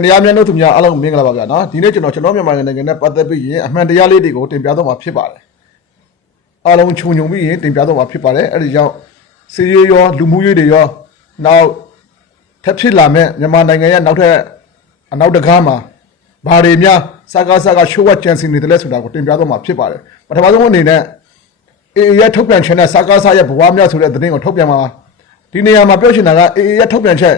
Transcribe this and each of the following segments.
တရားများလို့သူများအားလုံးမင်္ဂလာပါဗျာနော်ဒီနေ့ကျွန်တော်မြန်မာနိုင်ငံနဲ့ပတ်သက်ပြီးရင်အမှန်တရားလေးတွေကိုတင်ပြတော့မှာဖြစ်ပါတယ်အားလုံးခြုံပြီးရင်တင်ပြတော့မှာဖြစ်ပါတယ်အဲ့ဒီကြောင့်စီရေးရောလူမှုရေးတွေရောနောက်ထပ်ဖြစ်လာမဲ့မြန်မာနိုင်ငံရဲ့နောက်ထပ်အနောက်တကားမှာဘာတွေများစကားရှိုးဝတ်ကြံစည်နေတယ်လဲဆိုတာကိုတင်ပြတော့မှာဖြစ်ပါတယ်ပထမဆုံးအနေနဲ့အေအေရဲ့ထုတ်ပြန်ချက်နဲ့စကားရဲ့ဘဝများဆိုတဲ့သတင်းကိုထုတ်ပြန်မှာဒီနေရာမှာပြောချင်တာကအေအေရဲ့ထုတ်ပြန်ချက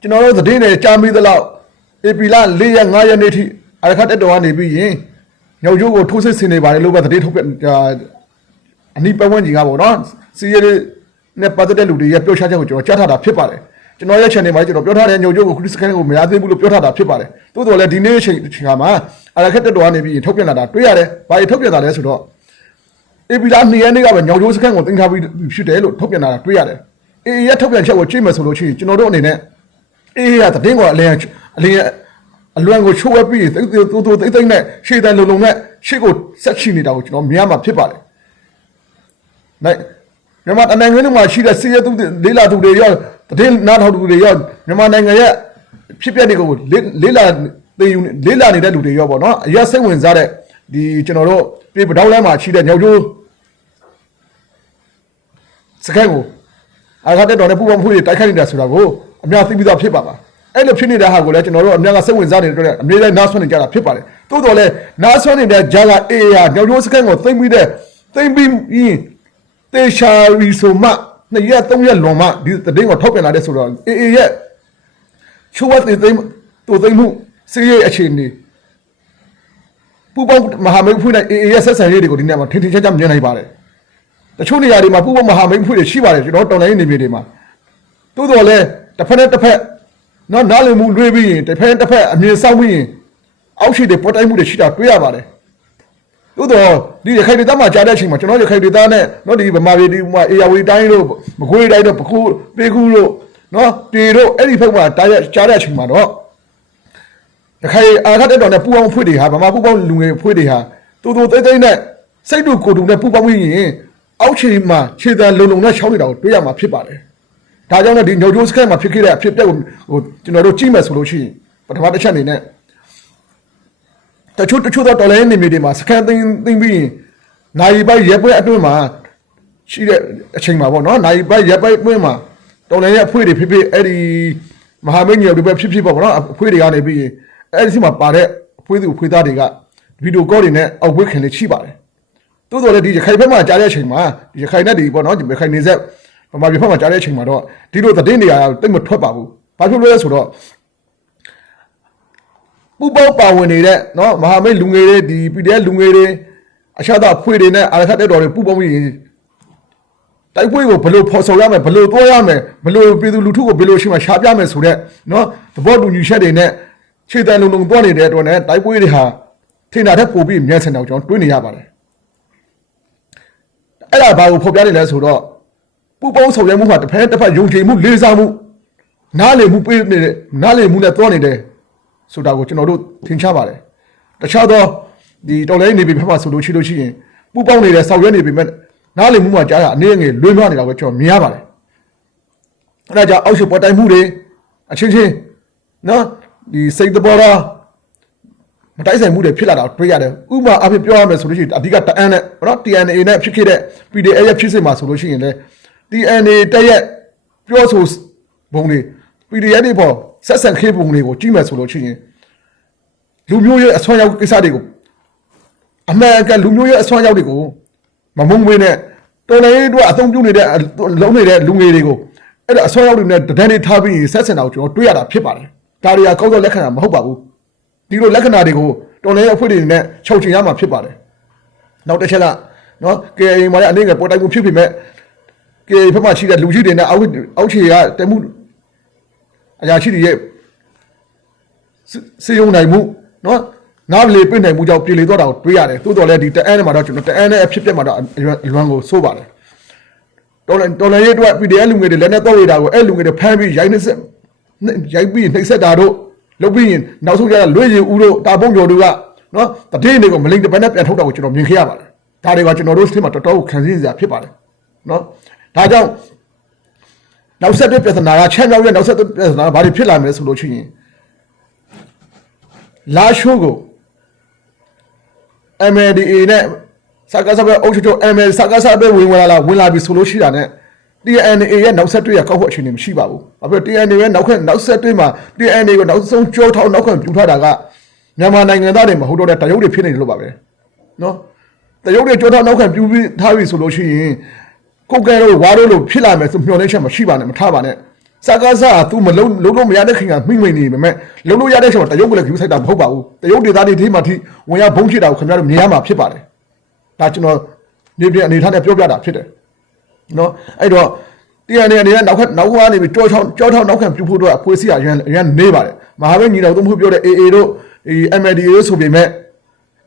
်ကျွန်တော်တို့သတင်းတွေကြားမိသလောက်ဧပြီလ4ရက်5ရက်နေ့ထိအရခတ်တက်တော်ကနေပြီးရင်ညောင်ကျိုးကိုထိုးစစ်ဆင်နေပါတယ်လို့ပဲသတင်းထုတ်ပြန်အနိပတ်ဝန်းကျင်ကပေါ့နော်စီးရဲနဲ့ပတ်သက်တဲ့လူတွေရဲ့ပြောချချက်ကိုကျွန်တော်ကြားထားတာဖြစ်ပါတယ်ကျွန်တော်ရဲ့ channel မှာကျွန်တော်ပြောထားတဲ့ညောင်ကျိုးကိုခရစ်စကန်ကိုမရသေးဘူးလို့ပြောထားတာဖြစ်ပါတယ်တိုးတော်လည်းဒီနေ့အချိန်မှာအရခတ်တက်တော်ကနေပြီးထုတ်ပြန်လာတာတွေ့ရတယ်ဘာတွေထုတ်ပြန်တာလဲဆိုတော့ဧပြီလ2ရက်နေ့ကပဲညောင်ကျိုးစကန်ကိုတင်ထားပြီးဖြစ်တယ်လို့ထုတ်ပြန်လာတာတွေ့ရတယ်အေးရထုတ်ပြန်ချက်ကိုကြည့်မယ်ဆိုလို့ရှိရင်ကျွန်တော်တို့အနေနဲ့အေးရတဲ့တင်းကအလင်းအလွန်ကိုချိုးဝဲပြီးသိသိနဲ့ရှေ့တန်းလုံနဲ့ရှေ့ကိုဆက်ချနေတာကိုကျွန်တော်မြင်ရမှာဖြစ်ပါတယ်။နိုင်မြန်မာနိုင်ငံထဲမှာရှိတဲ့စီးရဲသူလေးလာသူတွေရောတင်းနားထောင်သူတွေရောမြန်မာနိုင်ငံရဲ့ဖြစ်ပျက်တွေကိုလေးလာနေတဲ့လူတွေရောပေါ့နော်အရက်စိတ်ဝင်စားတဲ့ဒီကျွန်တော်တို့ပြည်ပတောင်းလမ်းမှာရှိတဲ့ညောင်ကျိုးစကန်ကိုအားကတဲ့တော်နဲ့ပူပေါင်းမှုတွေတိုက်ခိုက်နေတာဆိုတာကိုအများသိပြီးသားဖြစ်ပါပါအဲ့လိုဖြစ်နေတဲ့ဟာကိုလည်းကျွန်တော်တို့အများကစိတ်ဝင်စားနေတဲ့အတွက်အမြဲတမ်းနားဆွနေကြတာဖြစ်ပါတယ်တိုးတော်လည်းနားဆွနေတဲ့ဂျာကအေးရညောင်ကျိုးစကန်ကိုသိမ့်ပြီးတေရှာရီဆိုမှ2ရက်3ရက်လွန်မှဒီသတင်းကိုထုတ်ပြန်လာတဲ့ဆိုတော့အေးရဲ့ချိုးဝတ်သိမ့်မှုစီးရဲအခြေအနေပူပေါင်းမဟာမိတ်ဖွဲ့တဲ့အေးရဲ့ဆက်ဆံရေးတွေကိုဒီနေ့မှာထင်ထင်ရှားရှားမြင်နိုင်ပါတယ်တချို့နေရာတွေမှာပူပေါင်းမဟာမိတ်ဖွဲ့တွေရှိပါတယ်ကျွန်တော်တော်လိုင်းနေမြေတွေမှာတိုးတော်လည်းတစ်ဖက်နဲ့တစ်ဖက်နော်နားလည်မှုလွှဲပြီးရင်တစ်ဖက်တစ်ဖက်အမြင်ဆောင်ပြီးရင်အောက်ရှိတွေပေါ်တိုင်းမှုတွေရှိတာတွေ့ရပါတယ်တိုးတော်ဒီရခိုင်ဒေသမှာကြားတဲ့အချိန်မှာကျွန်တော်ရခိုင်ဒေသနဲ့နော်ဒီဗမာပြည်ဒီမှာအေယာဝတီတိုင်းတို့မကွေးတိုင်းတို့ပခုပေးခုတို့နော်တေတို့အဲ့ဒီဘက်မှာကြားတဲ့အချိန်မှာတော့ရခိုင်အာခတ်တော်နဲ့ပူပေါင်းဖွဲ့တွေဟာဗမာပူပေါင်းလူငယ်ဖွဲ့တွေဟာတိုးသိမ့်နဲ့စိတ်တို့ကိုယ်တို့နဲ့ပူပေါင်းပြီးရင်အောက်ခြေမှာခြေတံလုံနဲ့ရှောင်းနေတာကိုတွေ့ရမှာဖြစ်ပါတယ်ဒါကြောင့်လည်းဒီညောင်ကျိုးစကန်မှာဖြစ်ခဲ့တဲ့အဖြစ်အပျက်ကိုကျွန်တော်တို့ကြည့်မယ်ဆိုလို့ရှိရင်ပထမတစ်ချက်အနေနဲ့တချို့တော့တော်လိုင်းနေမြေတွေမှာစကန်သိမ်းပြီးရင်နိုင်ပိုက်ရက်ပွဲအတွင်းမှာရှိတဲ့အချိန်မှာပေါ့နော်နိုင်ပိုက်ရက်ပွဲအတွင်းမှာတော်လိုင်းရဲ့အဖွေးတွေဖြစ်အဲ့ဒီမဟာမိတ်ညောင်တွေပဲဖြစ်ပေါ့နော်အဖွေးတွေကနေပြီးရင်အဲ့ဒီစီမှာပါတဲ့အဖွေးသူအဖွေးသားတွေကဗီဒီယိုကောတွေနဲ့အောက်ဝေးခင်လေးရှိပါတယ်တိုးတော်လည်းဒီရခိုင်ဘက်မှာကြားတဲ့အချိန်မှာဒီရခိုင်နဲ့ဒီပေါ့နော်ရခိုင်နေဆက်ဗမာပြည်ဘက်မှာကြားတဲ့အချိန်မှာတော့ဒီလိုသတင်းတွေကတိတ်မထွက်ပါဘူး။ဘာဖြစ်လို့လဲဆိုတော့ပူပေါင်းပါဝင်နေတဲ့နော်မဟာမိတ်လူငယ်တွေဒီ PDF လူငယ်တွေအရှာသာဖွေတွေနဲ့အာရခတ်တဲ့တော်တွေပူပေါင်းပြီးတိုက်ပွဲကိုဘယ်လိုဖော်ဆောင်ရမယ်ဘယ်လိုတွားရမယ်ဘယ်လိုပြည်သူလူထုကိုဘယ်လိုရှိမှရှားပြမယ်ဆိုတဲ့နော်သဘောတူညီချက်တွေနဲ့ခြေတံလုံတွားနေတဲ့အတွက်နဲ့တိုက်ပွဲတွေဟာထင်တာထက်ပိုပြီးမြန်ဆန်တော့ကျွန်တော်တွေးနေရပါတယ်။အဲ့ဒါဘာကိုဖော်ပြနေလဲဆိုတော့ပူပေါင်းဆောင်ရွက်မှုဟာတစ်ဖက်ယုံကြည်မှုလေးစားမှုနားလည်မှုပေးနေတဲ့နားလည်မှုနဲ့တွားနေတယ်ဆိုတာကိုကျွန်တော်တို့သင်ချပါတယ်တခြားသောဒီတော်လိုင်းနေပြီဖက်မှာဆိုလို့ရှိရင်ပူပေါင်းနေတဲ့ဆောင်ရွက်နေပြီမဲ့နားလည်မှုမှာကြားတာအနေငယ်လွှဲလွှားနေတာကိုကျွန်တော်မြင်ရပါတယ်အဲ့ဒါကြောင့်အောက်ရှိပေါ်တိုင်မှုတွေအချင်းချင်းနော်ဒီစိတ်တဘောတော့မတိုက်ဆိုင်မှုတွေဖြစ်လာတာတွေ့ရတယ်ဥပမာအဖြစ်ပြောရမယ်ဆိုလို့ရှိရင်အဓိကတအန်းနဲ့နော် TNA နဲ့ဖြစ်ခဲ့တဲ့ PDF ရဲ့ဖြစ်စစ်မှာဆိုလို့ရှိရင်လည်းTNA တက်ရဲ့ပြောဆိုပုံတွေ PDF တွေပေါ်ဆက်ဆံခေပုံတွေကိုကြည့်မယ်ဆိုလို့ရှိရင်လူမျိုးရဲ့အဆွမ်းရောက်ကိစ္စတွေကိုအမှန်အကန်လူမျိုးရဲ့အဆွမ်းရောက်တွေကိုမမုံမွေးနဲ့တော်လည်းတို့အသုံးပြုနေတဲ့လုံးနေတဲ့လူငယ်တွေကိုအဲ့ဒါအဆွမ်းရောက်တွေနဲ့တဒန်းတွေထားပြီးဆက်ဆံတာကိုကျွန်တော်တွေ့ရတာဖြစ်ပါတယ်ဒါတွေကကောက်တော့လက္ခဏာမဟုတ်ပါဘူးဒီလိုလက္ခဏာတွေကိုတော်လည်းအဖွဲ့တွေနဲ့ချုပ်ချင်ရမှာဖြစ်ပါတယ်နောက်တစ်ချက်ကနော် KA မှာလည်းအနေငယ်ပေါ်တိုင်မှုဖြစ်ပြီမဲ့ကေဖက်မှာရှိတဲ့လူကြီးတွေနဲ့အောက်ခြေကတဲမှုအရာရှိတွေရဲ့စေယုံနိုင်မှုနော်နားလေပြနိုင်မှုကြောင့်ပြည်လေတော့တာကိုတွေးရတယ်တိုးတော်လည်းဒီတအန်းနဲ့မှာတော့ကျွန်တော်တအန်းနဲ့အဖြစ်ပြက်မှာတော့အလွန်ကိုစိုးပါတယ်တော်လည်းရဲ့အတွက် PDF လူငယ်တွေလည်းနဲ့တော့ရတာကိုအဲ့လူငယ်တွေဖမ်းပြီးရိုက်ပြီးနှိပ်စက်တာတို့လုပ်ပြီးရင်နောက်ဆုံးကျတော့လွေးရီဦးတို့တာပုံကျော်တို့ကနော်တတိယတွေကိုမလိမ့်တပန်းနဲ့ပြန်ထုတ်တာကိုကျွန်တော်မြင်ခဲ့ရပါတယ်ဒါတွေကကျွန်တော်တို့စထစ်မှာတော်တော်ကိုခံစည်းစရာဖြစ်ပါတယ်နော်ဒါကြောင့် နောက်ဆက်တွဲပြဿနာကချမ်းမြောက်ရဲ့နောက်ဆက်တွဲပြဿနာဘာတွေဖြစ်လာမလဲဆိုလို့ရှိရင်လာရှိုးကို MLDA နဲ့စကားစပဲအုပ်ချုပ် ML စကားစပဲဝင်လာပြီဆိုလို့ရှိတာနဲ့ TNA ရဲ့နောက်ဆက်တွဲရကောက်ဖို့အခြေအနေမရှိပါဘူး။ဘာဖြစ် TNA ရဲ့နောက်ဆက်တွဲမှာ TNA ကိုနောက်ဆုံးကြောထောက်နောက်ခံပြူထားတာကမြန်မာနိုင်ငံသားတွေမဟုတ်တော့တဲ့တရုတ်တွေဖြစ်နေတယ်လို့ပါပဲ။နော်တရုတ်တွေကြောထောက်နောက်ခံပြူပြီးထားပြီဆိုလို့ရှိရင်ကိုကဲတော့ဝါတို့လို့ဖြစ်လာမယ်ဆိုမျှော်လင့်ချက်မရှိပါနဲ့မထားပါနဲ့စကားစား तू မလုံးလို့မရတဲ့ခင်ကမိမ့်မိန်နေပေမဲ့လုံးလို့ရတဲ့ချိန်မှာတရုတ်ကလည်းကြည့်ဆိုင်တာမဟုတ်ပါဘူးတရုတ်ဒေသတွေဒီမှာထိဝင်ရဘုံချစ်တာကိုခင်ဗျားတို့မြင်ရမှာဖြစ်ပါတယ်ဒါကျွန်တော်နေပြအနေထားနဲ့ပြောပြတာဖြစ်တယ်နော်အဲ့တော့တရားနေအနေနဲ့နောက်ကနေပြီးကြောထောက်နောက်ခံပြုဖို့တော့အဖွဲ့အစည်းအရန်နေပါတယ်မဟာမိတ်ညီတော်တို့မဟုတ်ပြောတဲ့ AA တို့ MLDA တို့ဆိုပေမဲ့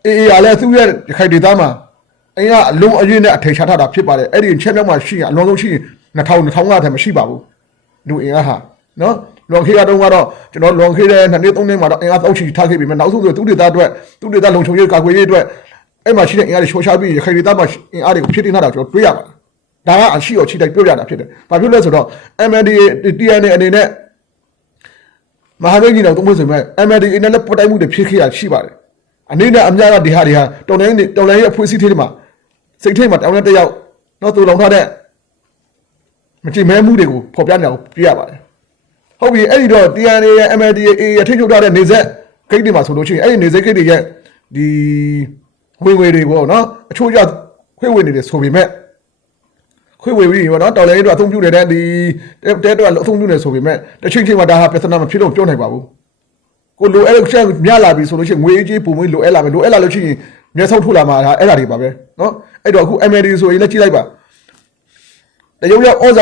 AA ကလည်းသူ့ရဲ့ခိုင်ဒေသမှာအင်းကအလုံးအရင်းနဲ့အထေချထားတာဖြစ်ပါတယ်အဲ့ဒီချက်မြောက်မှာရှိရင်အလုံးလုံးရှိရင်2000ကတည်းမရှိပါဘူးလူအင်အားဟာနော်လွန်ခေကတော့ကျွန်တော်လွန်ခေတဲ့2နှစ်3နှစ်မှာတော့အင်အားတောက်ချီထားခဲ့ပြီမဲ့နောက်ဆုံးဆိုသူဒေသအတွက်သူဒေသလုံခြုံရေးကာကွယ်ရေးအတွက်အဲ့မှာရှိတဲ့အင်အားတွေရှော့ချပြီးရခိုင်ဒေသမှာအင်အားတွေကိုဖြစ်တင်ထားတာကျွန်တော်တွေ့ရပါတယ်ဒါကအရှိတော်ချီတိုက်ပြောပြတာဖြစ်တယ်ဘာဖြစ်လဲဆိုတော့ MLDA TNA အနေနဲ့မဟာမိတ်ကြီးတော်သုံးဖို့ဆိုမဲ့ MLDA နဲ့လည်းပတ်တိုက်မှုတွေဖြစ်ခဲ့ရရှိပါတယ်အနေနဲ့အများကဒီဟာတွေဟာတော်လိုင်းရဲ့အဖွဲ့အစည်းတွေမှာစိတ်ထိတ်မှာတောင်းတဲ့တယောက်တော့သူလုံထားတဲ့မကြည်မဲမှုတွေကိုဖော်ပြနေတာကိုပြရပါတယ်ဟုတ်ပြီအဲ့ဒီတော့ TNA ရဲ့ MLDA ရဲ့ထိထုတ်ထားတဲ့နေဆက်ဂိတ်တွေမှာဆိုလို့ရှိရင်အဲ့ဒီနေဆက်ဂိတ်တွေရဲ့ဒီဝင်တွေပေါ့နော်အချို့ကျခွေးဝင်နေတယ်ဆိုပေမဲ့ခွေးဝင်ပြီးပေါ့နော်တော်လည်းတို့အသုံးပြုနေတဲ့ဒီတဲတော့အသုံးပြုနေဆိုပေမဲ့တစ်ချိန်မှာဒါဟာပြဿနာမဖြစ်လို့ပြောနိုင်ပါဘူးကိုလိုအဲ့ချက်မြလာပြီဆိုလို့ရှိရင်ငွေကြေးပုံမွေးလိုအဲ့လာမယ်လိုအဲ့လာလို့ရှိရင်မျက်စောက်ထုတ်လာမှာဒါအဲ့ဒါတွေပါပဲနော်အဲ့တော့အခု MLD ဆိုရင်လည်းကြည့်လိုက်ပါတရုတ်ရဲ့ဩဇ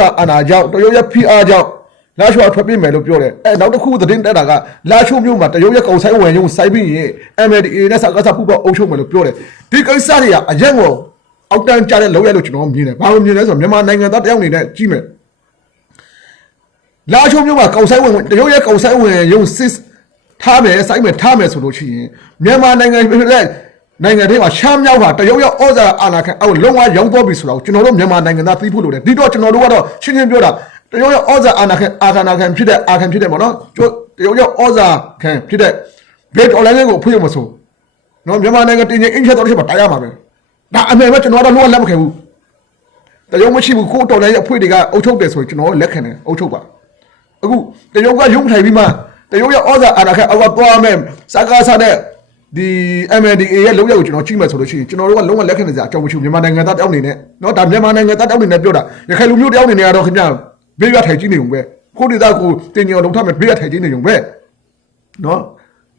ာအာဏာကြောင့်တရုတ်ရဲ့ PR ကြောင့်လာရှိုးထွက်ပြေးမယ်လို့ပြောတယ်အဲနောက်တစ်ခုသတင်းတက်တာကလာရှိုးမြို့မှာတရုတ်ရဲ့ကောင်ဆိုင်ဝင်ရုံစိုက်ပြီးရင် MLDA နဲ့စကားစားပူပေါအုပ်ချုပ်မယ်လို့ပြောတယ်ဒီကိစ္စတွေကအရင်ကအောက်တန်းကြတဲ့လောက်ရလို့ကျွန်တော်မြင်တယ်ဘာလို့မြင်လဲဆိုတော့မြန်မာနိုင်ငံသားတယောက်အနေနဲ့ကြီးမယ်လာရှိုးမြို့မှာကောင်ဆိုင်ဝင်တရုတ်ရဲ့ကောင်ဆိုင်ဝင်ရုံစစ်ထားမယ်စိုက်မယ်ထားမယ်ဆိုလို့ရှိရင်မြန်မာနိုင်ငံနိုင်ငံထဲမှာရှမ်းမြောက်ဟာတရုတ်ရဲ့ဩဇာအာဏာခံအောက်လုံးဝရောင်းတော့ပြီဆိုတော့ကျွန်တော်တို့မြန်မာနိုင်ငံသားသိဖို့လိုတယ်ဒီတော့ကျွန်တော်တို့ကတော့ရှင်းရှင်းပြောတာတရုတ်ရဲ့ဩဇာအာဏာခံဖြစ်တဲ့ပေါ့နော်တရုတ်ရဲ့ဩဇာခံဖြစ်တဲ့ဘက်အွန်လိုင်းကိုဖွင့်ရမဆိုနော်မြန်မာနိုင်ငံတင်ရင်အင်ချက်တော်တစ်ချက်ပါတားရမှာပဲဒါအမှန်ပဲကျွန်တော်တို့လုံးဝလက်မခံဘူးတရုတ်မရှိဘူးကိုတော်လိုင်းရဲ့အဖွဲ့တွေကအုပ်ချုပ်တယ်ဆိုရင်ကျွန်တော်လက်ခံတယ်အုပ်ချုပ်ပါအခုတရုတ်ကရုံးထိုင်ပြီးမှတရုတ်ရဲ့ဩဇာအာဏာခံအောက်ကသွားမယ်စကားစားတဲ့ဒီ MLDA ရဲ့လုံးရောက်ကိုကျွန်တော်ကြည့်မယ်ဆိုလို့ရှိရင်ကျွန်တော်တို့ကလုံးဝလက်ခံနေကြအကြောင်းမရှိဘူးမြန်မာနိုင်ငံသားတယောက်အနေနဲ့เนาะဒါမြန်မာနိုင်ငံသားတယောက်အနေနဲ့ပြောတာရခိုင်လူမျိုးတယောက်အနေနဲ့ကတော့ခင်ဗျာဘေးရထိုင်ကြည့်နေုံပဲကိုဒေသကိုတင်ညော်လုံးထားမယ်ဘေးရထိုင်ကြည့်နေုံပဲเนาะ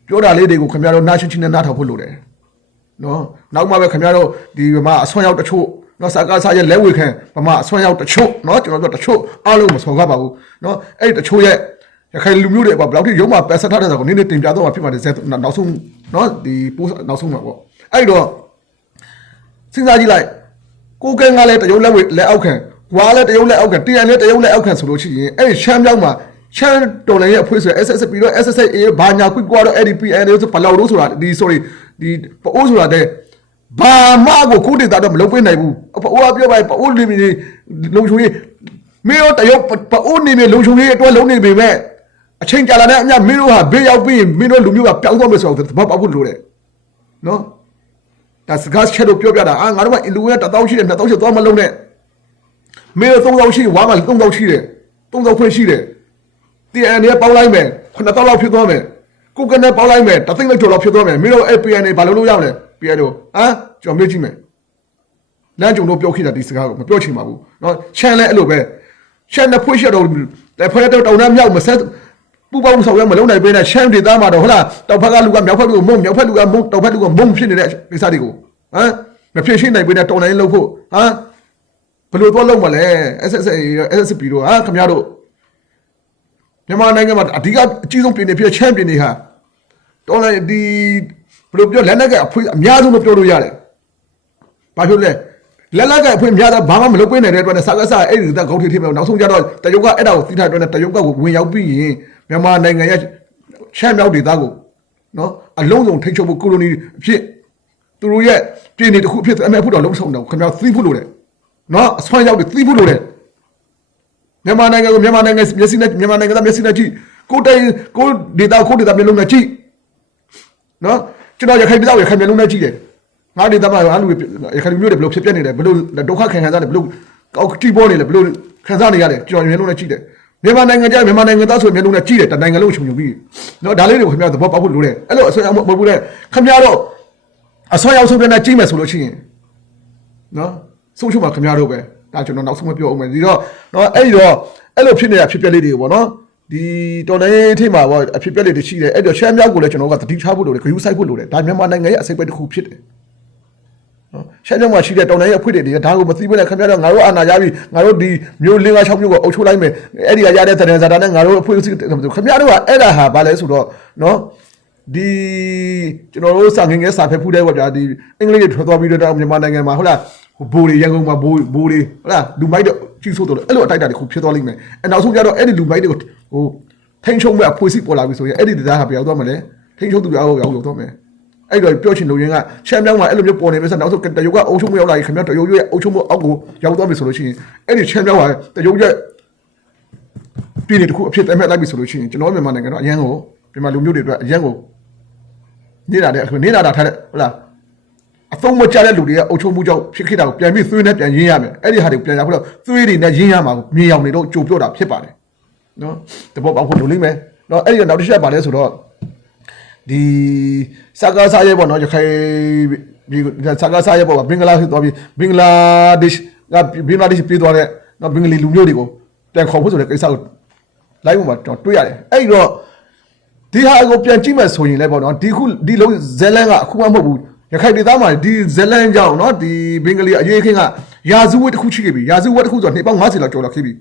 ပြောတာလေးတွေကိုခင်ဗျားတို့နားရှင်းချင်းနဲ့နားထောင်ဖို့လိုတယ်เนาะနောက်မှပဲခင်ဗျားတို့ဒီဗမာအဆွမ်းရောက်တချို့เนาะစကားစားရဲ့လက်ဝေခံဗမာအဆွမ်းရောက်တချို့เนาะကျွန်တော်တို့တချို့အားလုံးမစော်ကားပါဘူးเนาะအဲ့တချို့ရဲ့ရခိုင်လူမျိုးတွေပေါ့ဘယ်လောက်ထိရုံးမှာပတ်ဆက်ထားတဲ့ဆိုတော့နည်းနည်းတင်ပြတော့မှာဖြစ်ပါတယ်နောက်ဆုံးเนาะဒီပို့နောက်ဆုံးမှာပေါ့အဲ့တော့စဉ်းစားကြည့်လိုက်ကိုကဲကလည်းတရုတ်လက်အောက်ခံဝါလည်းတရုတ်လက်အောက်ခံ TN လည်းတရုတ်လက်အောက်ခံဆိုလို့ရှိရင်အဲ့ဒီရှမ်းမြောက်မှာရှမ်းတော်လည်းရဲ့အဖွဲ့ဆို SSP တော့ SSA ဘာညာကွကွာတော့အဲ့ဒီ PN လို့ဆိုဘလောက်လို့ဆိုတာဒီ sorry ဒီပိုးဆိုတာတဲ့ဘာမှကိုဒေတာတော့မလုပ်ပေးနိုင်ဘူးပိုးကပြောပါပိုးနေပြီလုံချုံရေးမင်းတို့တရုတ်ပိုးနေပြီလုံချုံရေးအတွက်လုံးနေပြီမဲ့အချိန်ကြာလာတဲ့အမြမင်းတို့ဟာဘေးရောက်ပြီးမင်းတို့လူမျိုးကပျောက်သွားမယ်ဆိုတော့သဘောပေါက်ဖို့လိုတယ်နော်ဒါစကားချက်တော့ပြောပြတာငါတို့ကလူက1000ရှိတယ်2000ရှိသွားမလုံးနဲ့မင်းတို့3000ရှိဝါမှာ3000ရှိတယ်3000ခွင့်ရှိတယ် TN နဲ့ပေါင်းလိုက်မယ်9000လောက်ဖြစ်သွားမယ်ကိုကနဲ့ပေါင်းလိုက်မယ်1000လောက်ကျော်လောက်ဖြစ်သွားမယ်မင်းတို့ PN နဲ့ဘာလို့ရမလဲ PN တို့ကျွန်တော်မေးကြည့်မယ်လမ်းကြုံတို့ပြောခိတာဒီစကားကိုမပြောချင်ပါဘူးနော်ချန်လဲအဲ့လိုပဲချန်နဲ့ဖွင့်ရတော့တဲ့ဖွဲ့တော့တောင်းနှမြောက်မဆက်ပူပေါင်းဆောင်ရမလုံးနိုင်ပေးနဲ့ရှမ်းဒေသမှာတော့ဟုတ်လားတောက်ဖက်ကလူကမြောက်ဖက်လူကမုံမြောက်ဖက်လူကမုံတောက်ဖက်လူကမုံဖြစ်နေတဲ့ကိစ္စတွေကိုမဖြစ်ရှင်းနိုင်ပေးနဲ့တော်နိုင်လို့ဖို့ဘယ်လိုသွားလုံးမလဲ SSA SSP တို့ခင်ဗျားတို့မြန်မာနိုင်ငံမှာအဓိကအကြီးဆုံးပြည်နယ်ဖြစ်ချမ်းပြည်နယ်ဟာတော်နိုင်ဒီဘယ်လိုပြောလက်နက်ကအဖွေးအများဆုံးလို့ပြောလို့ရတယ်ဘာဖြစ်လဲလက်လက်ကဖွင့်များတာဘာမှမလုပ်ပေးနိုင်တဲ့အတွက်နဲ့စကားစားအဲ့ဒီသက်ဂုတ်ထိထိမဲ့နောက်ဆုံးကြတော့တရုတ်ကအဲ့ဒါကိုသိထားတဲ့အတွက်တရုတ်ကကိုဝင်ရောက်ပြီးရင်မြန်မာနိုင်ငံရဲ့ချမ်းမြောက်ဒေသကိုနော်အလုံးစုံထိန်းချုပ်ဖို့ကိုလိုနီအဖြစ်သူတို့ရဲ့ပြည်နယ်တစ်ခုအဖြစ်အမေဖို့တော့လုံးဆောင်တော့ခင်ဗျားသိဖို့လိုတယ်နော်အစွမ်းရောက်တယ်သိဖို့လိုတယ် မြန်မာနိုင်ငံကိုမြန်မာနိုင်ငံမျက်စိနဲ့မြန်မာနိုင်ငံသားမျက်စိနဲ့ကြည့်ကိုတိုင်ကိုဒေတာကိုဒေတာမျက်လုံးနဲ့ကြည့်နော်ကျွန်တော်ရခိုင်ပြည်သားရခိုင်မျက်လုံးနဲ့ကြည့်တယ်ငါဒေတာမှာအဲ့လိုရခိုင်မျိုးတွေဘယ်လိုဖြစ်ပြနေလဲဘယ်လိုဒုက္ခခံစားတယ်ဘယ်လိုကောက်ကြည့်ပေါ်နေလဲဘယ်လိုခံစားနေရလဲကျွန်တော်မျက်လုံးနဲ့ကြည့်တယ်မြန်မာနိုင်ငံကြမြန်မာနိုင်ငံသားဆိုမျက်လုံးနဲ့ကြည့်တယ်တနိုင်ငံလုံးချုံချုံပြီးနော်ဒါလေးတွေကိုခင်ဗျားသဘောပေါက်ဖို့လိုတယ်အဲ့လိုအဆွေအမဟုတ်ဘူးလေခင်ဗျားတော့အဆွေရောက်ဆုံးပြန်ကြည့်မယ်ဆိုလို့ရှိရင်နော်ဆုံးရှုံးမှာခင်ဗျားတို့ပဲဒါကျွန်တော်နောက်ဆုံးမပြောအောင်မယ်ဒီတော့နော်အဲ့လိုဖြစ်နေတာဖြစ်ပျက်လေးတွေပေါ့နော်ဒီတော်တိုင်းထိမှာပေါ့အဖြစ်ပျက်လေးတွေရှိတယ်အဲ့တော့ရှမ်းမြောက်ကိုလည်းကျွန်တော်ကတတိထားဖို့လိုတယ်ဂရုစိုက်ဖို့လိုတယ်ဒါမြန်မာနိုင်ငံရဲ့အစိပ်ပဲတစ်ခုဖြစ်တယ်နော်ရှမ်းမြောက်မှာရှိတဲ့တော်တိုင်းရဲ့အဖွဲ့တွေဒါကိုမသိဘဲနဲ့ခင်ဗျားတို့ငါတို့အာဏာရပြီငါတို့ဒီမျိုး၄၅၆မျိုးကိုအုပ်ချုပ်လိုက်မယ်အဲ့ဒီကရတဲ့တရံဇာတာနဲ့ငါတို့အဖွဲ့အစည်းခင်ဗျားတို့ကအဲ့ဒါဟာဘာလဲဆိုတော့နော်ဒီကျွန်တော်တို့စာငင်ငယ်စာဖက်ဖူးတဲ့ပေါ့ဗျာဒီအင်္ဂလိပ်တွေထွက်သွားပြီးတော့မြန်မာနိုင်ငံမှာဟုတ်လားဘိုးတွေရန်ကုန်မှာဘိုးတွေဟုတ်လားလူမိုက်တော့ကြီးစိုးတော့အဲ့လိုအတိုက်တာတွေခုဖြစ်သွားလိမ့်မယ်အဲ့နောက်ဆုံးကျတော့အဲ့ဒီလူမိုက်တွေကိုဟိုထိန်းချုပ်မဲ့အဖွဲ့အစည်းပေါ်လာပြီဆိုရင်အဲ့ဒီတရားဟာပြောက်သွားမလဲထိန်းချုပ်သူတွေအောက်ရောက်သွားမယ်အဲ့တော့ပြောချင်လို့ရင်းကရှမ်းမြောက်မှာအဲ့လိုမျိုးပေါ်နေပြီဆိုနောက်ဆုံးတရုတ်ကအုံချုပ်မရောက်လာရင်ခင်ဗျားတရုတ်ရဲ့အုံချုပ်မအောက်ကိုရောက်သွားပြီဆိုလို့ရှိရင်အဲ့ဒီရှမ်းမြောက်ဟာတရုတ်ရဲ့ပြည်နယ်တစ်ခုအဖြစ်တမဲ့လိုက်ပြီဆိုလို့ရှိရင်ကျွန်တော်မြန်မာနိုင်ငံတော့အရန်ကိုမြန်မာလူမျိုးတွေအတွက်အရန်ကိုနေတာတာထားတဲ့ဟုတ်လားအသုံးမကျတဲ့လူတွေကအုပ်ချုပ်မှုကြောင့်ဖြစ်ခဲ့တာကိုပြန်ပြီးသွေးနဲ့ပြန်ရင်းရမယ်အဲ့ဒီဟာတွေကိုပြန်ရဖို့တော့သွေးတွေနဲ့ရင်းရမှာကိုမြေအောင်နေတော့ကြိုပြော့တာဖြစ်ပါတယ်နော်တဘောပေါက်ဖို့လိုလိမ့်မယ်နော်အဲ့ဒီနောက်တစ်ချက်ပါလဲဆိုတော့ဒီစကားစားရဲပေါ့နော်ရခိုင်ဒီစကားစားရဲပေါ့ဘင်္ဂလားဖြစ်သွားပြီးဘင်္ဂလားဒေ့ရှ်ပြေးသွားတဲ့နော်ဘင်္ဂလီလူမျိုးတွေကိုပြန်ခေါ်ဖို့ဆိုတဲ့ကိစ္စကိုလိုက်ဖို့မှာတွေ့ရတယ်အဲ့တော့ဒီဟာကိုပြန်ကြည့်မယ်ဆိုရင်လည်းပေါ့နော်ဒီလုံးဇလန်ကအခုမှမဟုတ်ဘူးရခိုင်ဒေသမှာဒီဇလန်ကြောင့်နော်ဒီဘင်္ဂလီအရေးခင်းကရာဇဝတ်တစ်ခုရှိခဲ့ပြီရာဇဝတ်တစ်ခုဆိုတော့နှစ်ပေါင်း90လောက်ကျော်လာခဲ့ပြီ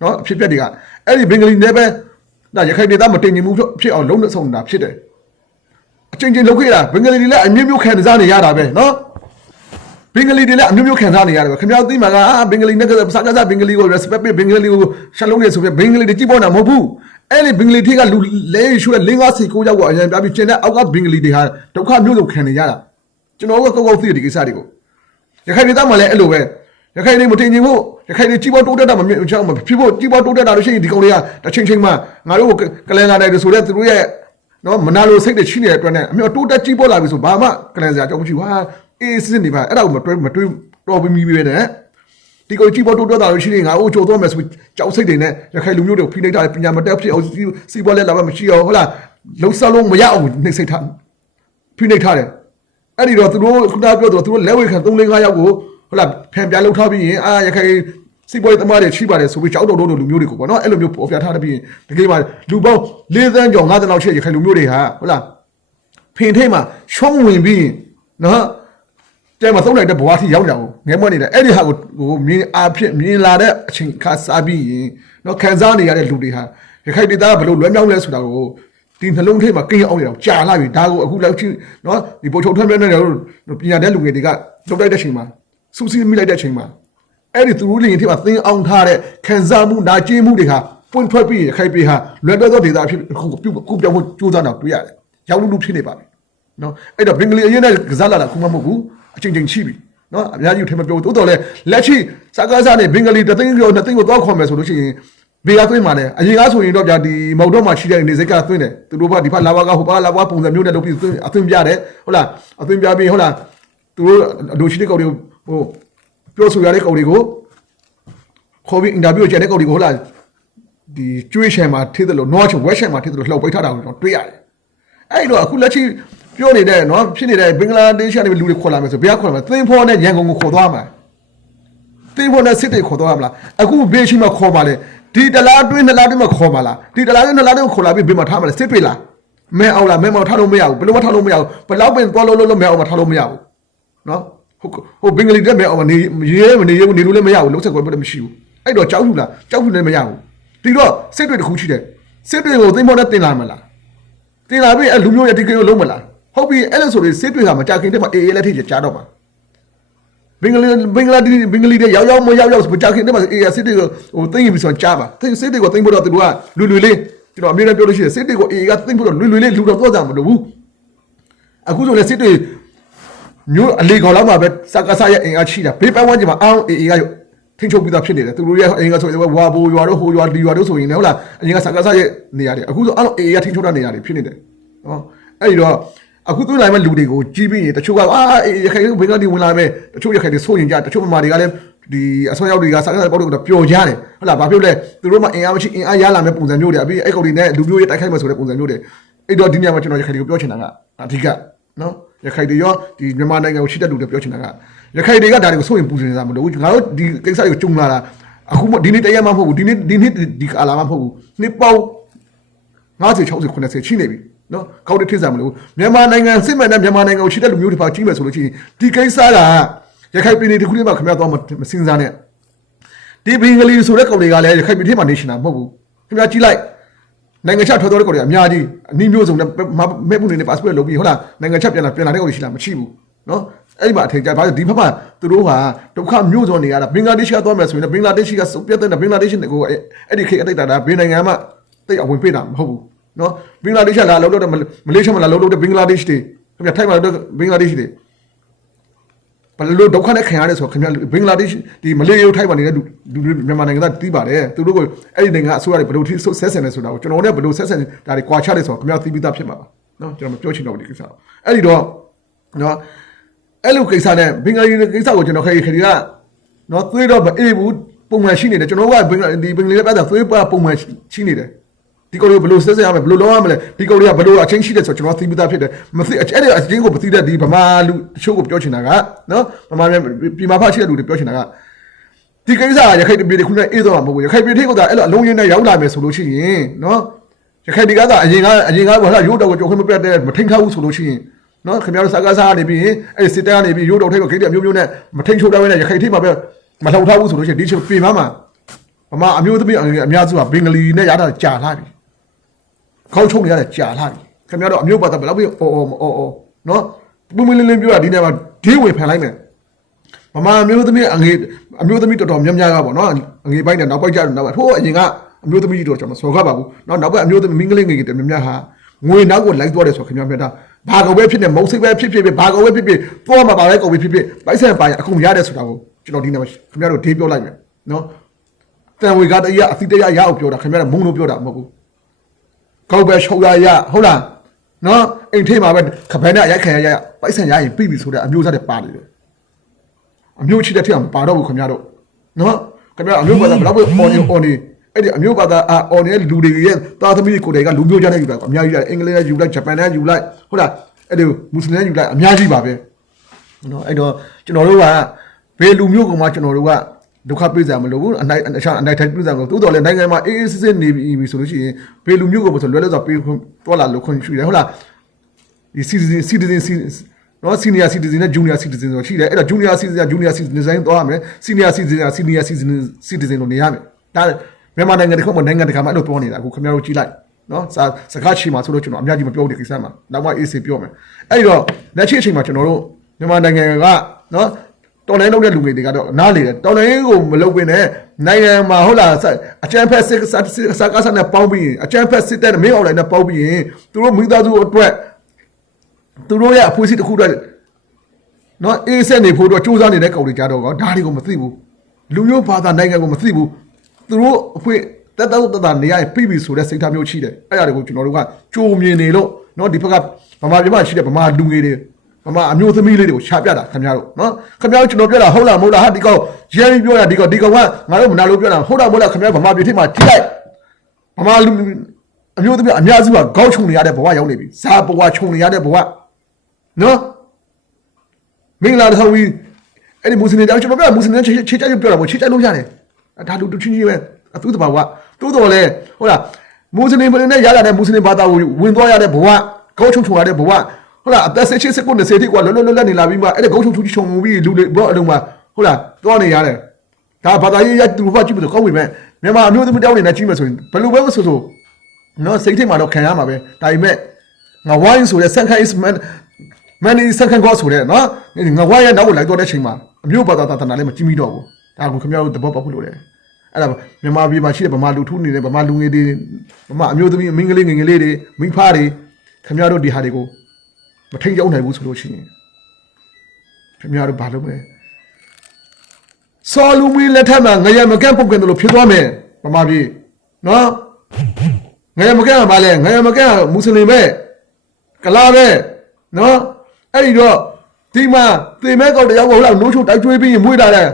နော်အဖြစ်ပြက်တွေကအဲ့ဒီဘင်္ဂလီနဲ့ပဲဒါရခိုင်ဒေသမတင်ငင်မှုဖြစ်အောင်လုံးနဲ့ဆုံးတာဖြစ်တယ်အချင်းချင်းလုပ်ခဲ့တာဘင်္ဂလီတွေလည်းအမျိုးမျိုးခံစားနေရတာပဲနော်ဘင်္ဂလီတွေလည်းအမျိုးမျိုးခံစားနေရတယ်ပဲခင်ဗျားသိမှာကဘင်္ဂလီနဲ့စကားစားဘင်္ဂလီကို respect ပေးဘင်္ဂလီကိုရှလုံးနေဆိုပြီးဘင်္ဂလီတွေကြည့်ပေါ်တာမဟုတ်ဘူးအဲ့ဒီဘင်္ဂလီတွေကလူလဲရွှေ၄၅၉ယောက်ကိုအရင်ပြပြီးကျင်တဲ့အောက်ကဘင်္ဂလီတွေဟာဒုက္ခမျိုးစုံခံနေရတာကျွန်တော်ကကောက်သိတဲ့ဒီကိစ္စတွေကိုရခိုင်ဒေသမှာလည်းအဲ့လိုပဲရခိုင်တွေမတင်ချင်ဖို့ရခိုင်တွေကြီးပွားတိုးတက်တာမဖြစ်ဖို့ကြီးပွားတိုးတက်တာလို့ရှိရင်ဒီကောင်တွေကတစ်ချိန်မှာငါတို့ကလန်လာတယ်ဆိုတော့သူတို့ရဲ့နော်မနာလိုစိတ်တွေရှိနေတဲ့အတွက်နဲ့အမျိုးတိုးတက်ကြီးပွားလာပြီဆိုဘာမှကလန်စရာအကြောင်းမရှိဘူးဟာအေးစစ်နေပါအဲ့ဒါကိုမတွေးတော့ပြီးပဲတဲ့ဒီကောင်ကြီးပွားတိုးတက်တာလို့ရှိရင်ငါတို့ချိုးသွားမယ်ဆိုကြောက်စိတ်တွေနဲ့ရခိုင်လူမျိုးတွေကိုဖိနှိပ်တာပညာမတက်ဖြစ်အောင်စီးပွားလဲလာမှမရှိအောင်ဟုတ်လားလှုပ်ဆက်လို့မရအောင်နှိပ်စိတ်ထားဖိနှိပ်ထားတယ်အဲ့ဒီတော့သူတို့ခုနပြောတော့သူတို့လက်ဝဲခံ3-4-5ယောက်ကိုဟုတ်လားဖန်ပြလှုပ်ထားပြီးရင်ရခိုင်စီးပွားရေးသမားတွေရှိပါတယ်ဆိုပြီးကြောက်တော်တို့လူမျိုးတွေကိုပေါ့နော်အဲ့လိုမျိုးပေါ်ပြထားတဲ့ပြီးရင်တကယ်ပါလူပေါင်း4 သန်းကျော်5 သန်းလောက်ရှိရခိုင်လူမျိုးတွေဟာဟုတ်လားဖင်ထိတ်မှာရှုံးဝင်ပြီးနော်ကျဲမှာသုံးနိုင်တဲ့ဘဝထိရောက်ကြအောင်ငဲမွက်နေတယ်အဲ့ဒီဟာကိုမြင်အားဖြင့်မြင်လာတဲ့အချိန်ခါစားပြီးရင်နော်ခံစားနေရတဲ့လူတွေဟာရခိုင်ဒေသကဘယ်လိုလွဲမြောက်လဲဆိုတာကိုဒီနှလုံးထဲမှာကိန်းအောင်ရအောင်ကြာလာပြီဒါကိုအခုလောက်ချိနော်ဒီပို့ချုပ်ထွန်းပြနေတဲ့ပညာတဲ့လူငယ်တွေကတုတ်တိုက်တဲ့ချိန်မှာစူးစီးမိလိုက်တဲ့ချိန်မှာအဲ့ဒီသူတို့လင်ထဲမှာသင်အောင်ထားတဲ့ခံစားမှုနာကျင်မှုတွေဟာပွင့်ထွက်ပြီးရခိုင်ပြည်ဟာလွယ်လွယ်သောဒေသအဖြစ်ခုပြောင်းဖို့ကြိုးစားတော့တွေ့ရတယ်ရောက်လူဖြစ်နေပါပြီနော်အဲ့တော့ဘင်္ဂလီအရင်ကကစားလာတာခုမှမဟုတ်ဘူးအချိန်ချင်းရှိပြီနော်အများကြီးထဲမှာပြောတိုးတော်လဲလက်ရှိစကားစားနေဘင်္ဂလီတသိန်းကျော်2သိန်းကိုသွားခေါ်မယ်ဆိုလို့ရှိရင်ဘေးကသွင်းပါလေအရင်ကဆိုရင်တော့ဗျာဒီမော်တော်မှာရှိတဲ့နေစိတ်ကသွင်းတယ်သူတို့ကဒီဖက်လာဝါကဟိုပါလာဝါပုံစံမျိုးနဲ့လုပ်ပြီးအသွင်းပြတယ်ဟုတ်လားအသွင်းပြပြီးဟုတ်လားသူတို့အဒိုရှိတဲ့ကောင်တွေဟိုပြောဆိုရတဲ့ကောင်တွေကိုခေါ်ပြီးအင်တာဗျူးကျန်တဲ့ကောင်တွေကိုဟုတ်လားဒီကျွေးရှန်မှာထိတယ်လို့နောချဝက်ရှန်မှာထိတယ်လို့လှုပ်ပိတ်ထားတာကိုကျွန်တော်တွေ့ရတယ်အဲ့တော့အခုလက်ရှိပြောနေတဲ့နော်ဖြစ်နေတဲ့ဘင်္ဂလားဒေ့ရှ်ကနေလူတွေခေါ်လာမယ်ဆိုဘယ်ခေါ်လာမလဲသင်္ဘောနဲ့ရန်ကုန်ကိုခေါ်သွားမှာသင်္ဘောနဲ့စစ်တွေခေါ်သွားမှာလားအခုဘေးရှိမှခေါ်ပါလေဒီတလားတွင်း2လားတွင်းမှာခေါ်ပါလားဒီတလားတွင်း2လားတွင်းခေါ်လာပြီးဘယ်မှာထားမလဲစစ်တွေလားမဲအောင်လားမဲမောင်ထားလို့မရဘူးဘယ်လိုမှထားလို့မရဘူးဘယ်လောက်ပင်သွားလို့မဲအောင်မထားလို့မရဘူးနော်ဟိုဘင်္ဂလီတက်မဲအောင်နေရေးမနေရေးနေလို့လည်းမရဘူးလုံးဆက်ကွယ်လည်းမရှိဘူးအဲ့တော့ကြောက်ဘူးလားကြောက်ဘူးလည်းမရဘူးဒီတော့စစ်တွေတစ်ခုရှိတယ်စစ်တွေကိုသင်္ဘောနဲ့တင်လာမလားတင်လာပြီးအဲ့လူမျိုးရဲ့ဒီကိန်းကိုလုံးမလားဟုတ်ပြီအဲ့လိုဆိုရင်စစ်တွေကမကြခင်တည်းမှာအေးလက်ထိကြားတော့မှာဘင်္ဂလီတွေရောက်မရောက်မကြခင်တည်းမှာအေးစစ်တွေကိုဟိုသိရင်ပြီးဆိုကြားပါစစ်တွေကိုသိဖို့တော့သူတို့ကလွယ်လေးကျွန်တော်အမြဲတမ်းပြောလို့ရှိတယ်စစ်တွေကိုအေးကသိဖို့တော့လွယ်လေးလူတော့သွားကြမှာမလို့ဘူးအခုဆိုလည်းစစ်တွေမျိုးအလေကောင်လောက်မှာပဲစကားစားရဲ့အင်အားရှိတာဘေးပန်းဝန်းကျင်မှာအောင်းအေးက ထိန်းချုပ်ပြီးသားဖြစ်နေတယ်သူတို့ရဲ့အရင်ကဆိုရင်ဝါဘိုရွာတို့ဟိုရွာဒီရွာတို့ဆိုရင်လည်းဟုတ်လားအရင်ကစကားစားရဲ့နေရာတွေအခုဆိုအဲ့လိုအေးရထိန်းချုပ်တဲ့နေရာတွေဖြစ်နေတယ်နော်အဲ့ဒီတော့အခုသွေးလိုက်မဲ့လူတွေကိုကြီးပြီးရင်တချို့ကရခိုင်ဘင်္ဂလားဒေ့ရှ်ဝင်လာမဲ့တချို့ရခိုင်တွေဆိုရင်ကြတချို့မြန်မာတွေကလည်းဒီအစွမ်းရောက်တွေကစကားစားပေါက်တော့ပျော်ကြတယ်ဟုတ်လားဘာဖြစ်လဲသူတို့မှအင်အားမရှိအင်အားရလာမဲ့ပုံစံမျိုးတွေအပြီးအဲ့ကောင်တွေနဲ့လူမျိုးရေးတိုက်ခိုက်မဲ့ဆိုတဲ့ပုံစံမျိုးတွေအဲ့တော့ဒီညမှာကျွန်တော်ရခိုင်တွေကိုပြောချင်တာကအဓိကနော်ရခိုင်တွေရောဒီမြန်မာနိုင်ငံကိုရှိတဲ့လူတွေပြောချင်တာကရခိုင်တွေကဒါတွေကိုစိုးရင်ပူစင်နေတာမလို့ငါတို့ဒီကိစ္စတွေကိုကြုံလာတာအခုဒီနေ့တရက်မှမဟုတ်ဘူးဒီနေ့ဒီကာလာမှမဟုတ်ဘူးနှစ်ပေါင်း50 60 90ရှိနေပြီနော်ကောက်တဲ့ထိစားမလို့မြန်မာနိုင်ငံစစ်မှန်တဲ့မြန်မာနိုင်ငံကိုရှိတဲ့လူမျိုးတွေပါကြီးမယ်ဆိုလို့ရှိရင်ဒီကိစ္စကရခိုင်ပြည်နယ်တစ်ခုတည်းမှာခင်ဗျားတော့မစင်စားနဲ့ဒီဘင်္ဂလီဆိုတဲ့ကောင်တွေကလည်းရခိုင်ပြည်ထဲမှာနေရှင်တာမဟုတ်ဘူးခင်ဗျားကြည့်လိုက်နိုင်ငံခြားထွက်သွားတဲ့ကောင်တွေအများကြီးအနည်းမျိုးစုံနဲ့မဲ့မှုနေနဲ့ passport လုပ်ပြီးဟုတ်လားနိုင်ငံခြားပြန်လာတဲ့ကောင်တွေရှိလားမရှိဘူးနော်အဲ့မှာအထင်ကြဘာလို့ဒီဘက်မှာသူတို့ဟာဒုက္ခမျိုးစုံနေရတာဘင်္ဂလားဒေ့ရှ်ကသွားမယ်ဆိုရင်ဘင်္ဂလားဒေ့ရှ်ကစုပ်ပြတ်တဲ့ဘင်္ဂလားဒေ့ရှ်ကိုအဲ့ဒီခေတ်အတိတ်တာဘယ်နိုင်ငံမှတိတ်အဝင်ပေးတာမဟုတ်ဘူးနော်ဘင်္ဂလားဒေ့ရှ်လာလောက်တော့မလေးရှားမှာလာလောက်တော့ဘင်္ဂလားဒေ့ရှ်တွေခင်ဗျာထိုက်မှာတော့ဘင်္ဂလားဒေ့ရှ်တွေဘယ်လိုဒုက္ခနဲ့ခံရတယ်ဆိုခင်ဗျာဘင်္ဂလားဒေ့ရှ်ဒီမလေးရိုးထိုက်မှာနေတဲ့လူမြန်မာနိုင်ငံသားတီးပါတယ်သူတို့ကအဲ့ဒီနိုင်ငံအစိုးရတွေဘယ်လိုထိဆက်ဆံနေဆိုတာကိုကျွန်တော်တို့ကဘယ်လိုဆက်ဆံဒါတွေကွာခြားတယ်ဆိုတော့ခင်ဗျာသိပြီးသားဖြစ်မှာပါနော်ကျွန်တော်မပြောချင်တော့ဘူးဒီကိစ္စအဲ့ဒီတော့နော်အဲ့လိုကိစ္စနဲ့ဘင်္ဂလီကိစ္စကိုကျွန်တော်ခေကနော်သွေးတော့မအေးဘူးပုံမှန်ရှိနေတယ်ကျွန်တော်ကဘင်္ဂလီလည်းပြတာသွေးပါပုံမှန်ရှိနေတယ်ဒီကောင်တွေဘယ်လိုဆက်ဆက်ရမလဲဘယ်လိုလုပ်ရမလဲဒီကောင်တွေကဘယ်လိုအချင်းရှိတယ်ဆိုကျွန်တော်သိပြီးသားဖြစ်တယ်မသိအဲ့ဒီအချင်းကိုမသိတဲ့ဒီဗမာလူတချို့ကိုပြောချင်တာကနော်ဗမာပြည်မှာဖရှိတဲ့လူတွေပြောချင်တာကဒီကိစ္စကရခိုင်ပြည်တစ်ခုနဲ့အေးတော့မှာမဟုတ်ဘူးရခိုင်ပြည်ထိပ်ကအဲ့လိုအလုံးရင်းနဲ့ရောက်လာမယ်ဆိုလို့ရှိရင်နော်ရခိုင်ဒီကသာအရင်ကဘာလို့ရိုးတော့ကိုကြောက်ခွင့်မပြတ်တဲ့မထိန်ထားဘူးဆိုလို့ရှိရင်နော်ခင်ဗျားတို့စကားစားနေပြီးအဲ့စစ်တမ်းကနေပြီးရိုးတော့ထိပ်ကဂိတ်အမျိုးမျိုးနဲ့မထိန်ချိုးထားဘဲနဲ့ရခိုင်ထိပ်မှာပဲမလှောင်ထားဘူးဆိုလို့ရှိရင်ဒီချိန်ပြင်မှာဗမာအမျိုးသမီးအများစုကဘင်္ဂလီနဲ့ရတာကြာလာပြီခေါင်းချုံနေရတယ်ကြာလာပြီခင်ဗျားတို့အမျိုးပါတာဘယ်လောက်ပြီးအော်နော်ပုံမလင်းလင်းပြောတာဒီနေ့မှာဒေးဝင်ဖန်လိုက်မယ်ဗမာအမျိုးသမီးအမျိုးသမီးတော်တော်များများကပေါ့နော်အငေးပိုင်းနဲ့နောက်ပိုက်ကြတော့နောက်ထိုးအရင်ကအမျိုးသမီးတို့ကျွန်တော်စော်ကားပါဘူးနောက်ဘက်အမျိုးသမီးမင်းကလေးငယ်တွေများများဟာငွေနောက်ကိုလိုက်သွားတယ်ဆိုခင်ဗျားမြတ်တာဘာကောင်ပဲဖြစ်နေမုံစိတ်ပဲဖြစ်ဘာကောင်ပဲဖြစ်သွားမှာပါပဲကောင်ပဲဖြစ်ပိုက်ဆံပါရင်အခုရတယ်ဆိုတာကိုကျွန်တော်ဒီနေ့မှာခင်ဗျားတို့ဒေးပြောလိုက်မယ်နော်တန်ဝေကတရားအသီးတရားရအောင်ပြောတာခင်ဗျားကမုံလို့ပြောတာမဟုတ်ဘူးကောက်ပဲရှုံရဟုတ်လားနော်အိမ်ထိပ်မှာပဲခပန်းနဲ့ရိုက်ခံရပိုက်ဆံရရင်ပြီးပြီဆိုတဲ့အမျိုးသားတွေပါနေတယ်အမျိုးချစ်တဲ့ထက်မပါတော့ဘူးခင်ဗျားတို့နော်ခင်ဗျားအမျိုးဘာသာဘယ်လောက်ပဲအော်နေအဲ့ဒီအမျိုးဘာသာအော်နေတဲ့လူတွေရဲ့သားသမီးတွေကိုယ်တိုင်ကလူမျိုးကြတဲ့ယူလိုက်အများကြီးတယ်အင်္ဂလိပ်နဲ့ယူလိုက်ဂျပန်နဲ့ယူလိုက်ဟုတ်လားအဲ့ဒီမွတ်စလင်နဲ့ယူလိုက်အများကြီးပါပဲနော်အဲ့တော့ကျွန်တော်တို့ကဘယ်လူမျိုးကမှကျွန်တော်တို့ကဒုက္ခပြေးကြမလို့အနိုင်ထိုင်ပြေးကြမလို့တိုးတော်လည်းနိုင်ငံမှာအေးအေးစစ်စစ်နေပြီဆိုလို့ရှိရင်ဘယ်လူမျိုးကိုမဆိုလွယ်လွယ်စွာပြေးသွားလာလို့ခွင့်ရှိတယ်ဟုတ်လားဒီ citizen နော် senior citizen နဲ့ junior citizen ဆိုရှိတယ်အဲ့တော့ junior citizen ဆိုင်သွားရမယ် senior citizen လို့နေရမယ်ဒါမြန်မာနိုင်ငံတစ်ခုမှနိုင်ငံတစ်ခါမှအဲ့လိုပြောနေတာအခုခင်ဗျားတို့ကြည့်လိုက်နော်စကားချီမှာဆိုလို့ကျွန်တော်အများကြီးမပြောတဲ့ကိစ္စမှာနောက်မှ AC ပြောမယ်အဲ့တော့လက်ရှိအချိန်မှာကျွန်တော်တို့မြန်မာနိုင်ငံကနော်တော်လိုင်းလုပ်တဲ့လူငယ်တွေကတော့နားလေတယ်တော်လိုင်းကိုမလုပ်ဘဲနဲ့နိုင်ငံမှာဟုတ်လားအကျန်းဖက်စစ်စကားဆက်နဲ့ပေါင်းပြီးအကျန်းဖက်စစ်တဲ့မင်းအွန်လိုင်းနဲ့ပေါင်းပြီးရင်သူတို့မိသားစုအတွက်သူတို့ရဲ့အဖွဲ့အစည်းတစ်ခုအတွက်နော်အေးဆက်နေဖို့အတွက်စူးစမ်းနေတဲ့ကောင်တွေကြတော့ဒါတွေကိုမသိဘူးလူမျိုးဘာသာနိုင်ငံကိုမသိဘူးသူတို့အဖွဲ့တက်နေရပြီပြီဆိုတဲ့စိတ်ထားမျိုးရှိတယ်အဲ့ဒါတွေကိုကျွန်တော်တို့ကကြိုမြင်နေလို့နော်ဒီဘက်ကဗမာပြည်မှာရှိတဲ့ဗမာလူငယ်တွေဗမာအမျိုးသမီးလေးတွေကိုရှာပြတာခင်ဗျားတို့နော်ခင်ဗျားတို့ကျွန်တော်ပြောတာဟုတ်လားမဟုတ်လားဟာဒီကောင်ရဲပြီးပြောတာဒီကောင်ကငါတို့မနာလို့ပြောတာဟုတ်တာမဟုတ်လားခင်ဗျားဗမာပြည်ထိမှာကြည့်လိုက်ဗမာလူအမျိုးသမီးအများစုကခေါင်းချုံနေရတဲ့ဘဝရောက်နေပြီဇာဘဝချုံနေရတဲ့ဘဝနော်မင်္ဂလာဆောင်ပြီးအဲ့ဒီမွတ်စလင်ကျွန်တော်ပြောမွတ်စလင်ချေချပြောတာပေါ့ချေချလို့ရတယ်ဒါလူချင်းချင်းပဲအသူတဘာဝတိုးတော်လဲဟုတ်လားမွတ်စလင်ပြည်နဲ့ရလာတဲ့မွတ်စလင်ဘာသာကိုဝင်သွားရတဲ့ဘဝခေါင်းချုံရတဲ့ဘဝဟုတ်လားအသက်16 19 20တိကွာလွတ်နေလာပြီးမှအဲ့ဒါဂုံးချုံပြီးလူတွေဘောအလုံးမှာဟုတ်လားသွားနေရတယ်ဒါဘာသာရေးရသူဘာကြည့်မလို့ကောင်းပြီမဲ့မြန်မာအမျိုးသမီးတောင်းနေတဲ့ကြီးမယ်ဆိုရင်ဘယ်လိုပဲဆိုနော်စိတ်ထိတ်မှာတော့ခံရမှာပဲဒါပေမဲ့ငါဝိုင်းဆိုတဲ့ဆန်ခိုင်းမန်နီဆန်ခိုင်းကောဆိုတဲ့နော်ငါဝိုင်းရနောက်ကိုလိုက်တော့တဲ့ချိန်မှာအမျိုးဘာသာတနာလည်းမကြည့်မိတော့ဘူးဒါကခင်ဗျားတို့သဘောပေါက်ဖို့လိုတယ်အဲ့ဒါမြန်မာပြည်မှာရှိတဲ့ဗမာလူထုနေတဲ့ဗမာလူငယ်တွေဗမာအမျိုးသမီးမင်းကလေးငယ်ငယ်လေးတွေမိဖတွေခင်ဗျားတို့ဒီဟာတွေကိုမထိန်ရောက်နိုင်ဘူးဆိုလို့ရှိရင်ခင်ဗျားတို့ဘာလုပ်မလဲ စောလူမီလက်ထက်မှာငရမကန့်ပုတ်ကန်တယ်လို့ဖြစ်သွားမယ်ဗမာပြည်နော်ငရမကန့်ကဘာလဲငရမကန့်ကမွတ်စလင်ပဲကလာပဲနော်အဲ့ဒီတော့ဒီမှာသေမဲကောက်တယောက်ဟုတ်လားနိုးချိုတိုက်ကျွေးပြီးရင်မွေးလာတယ်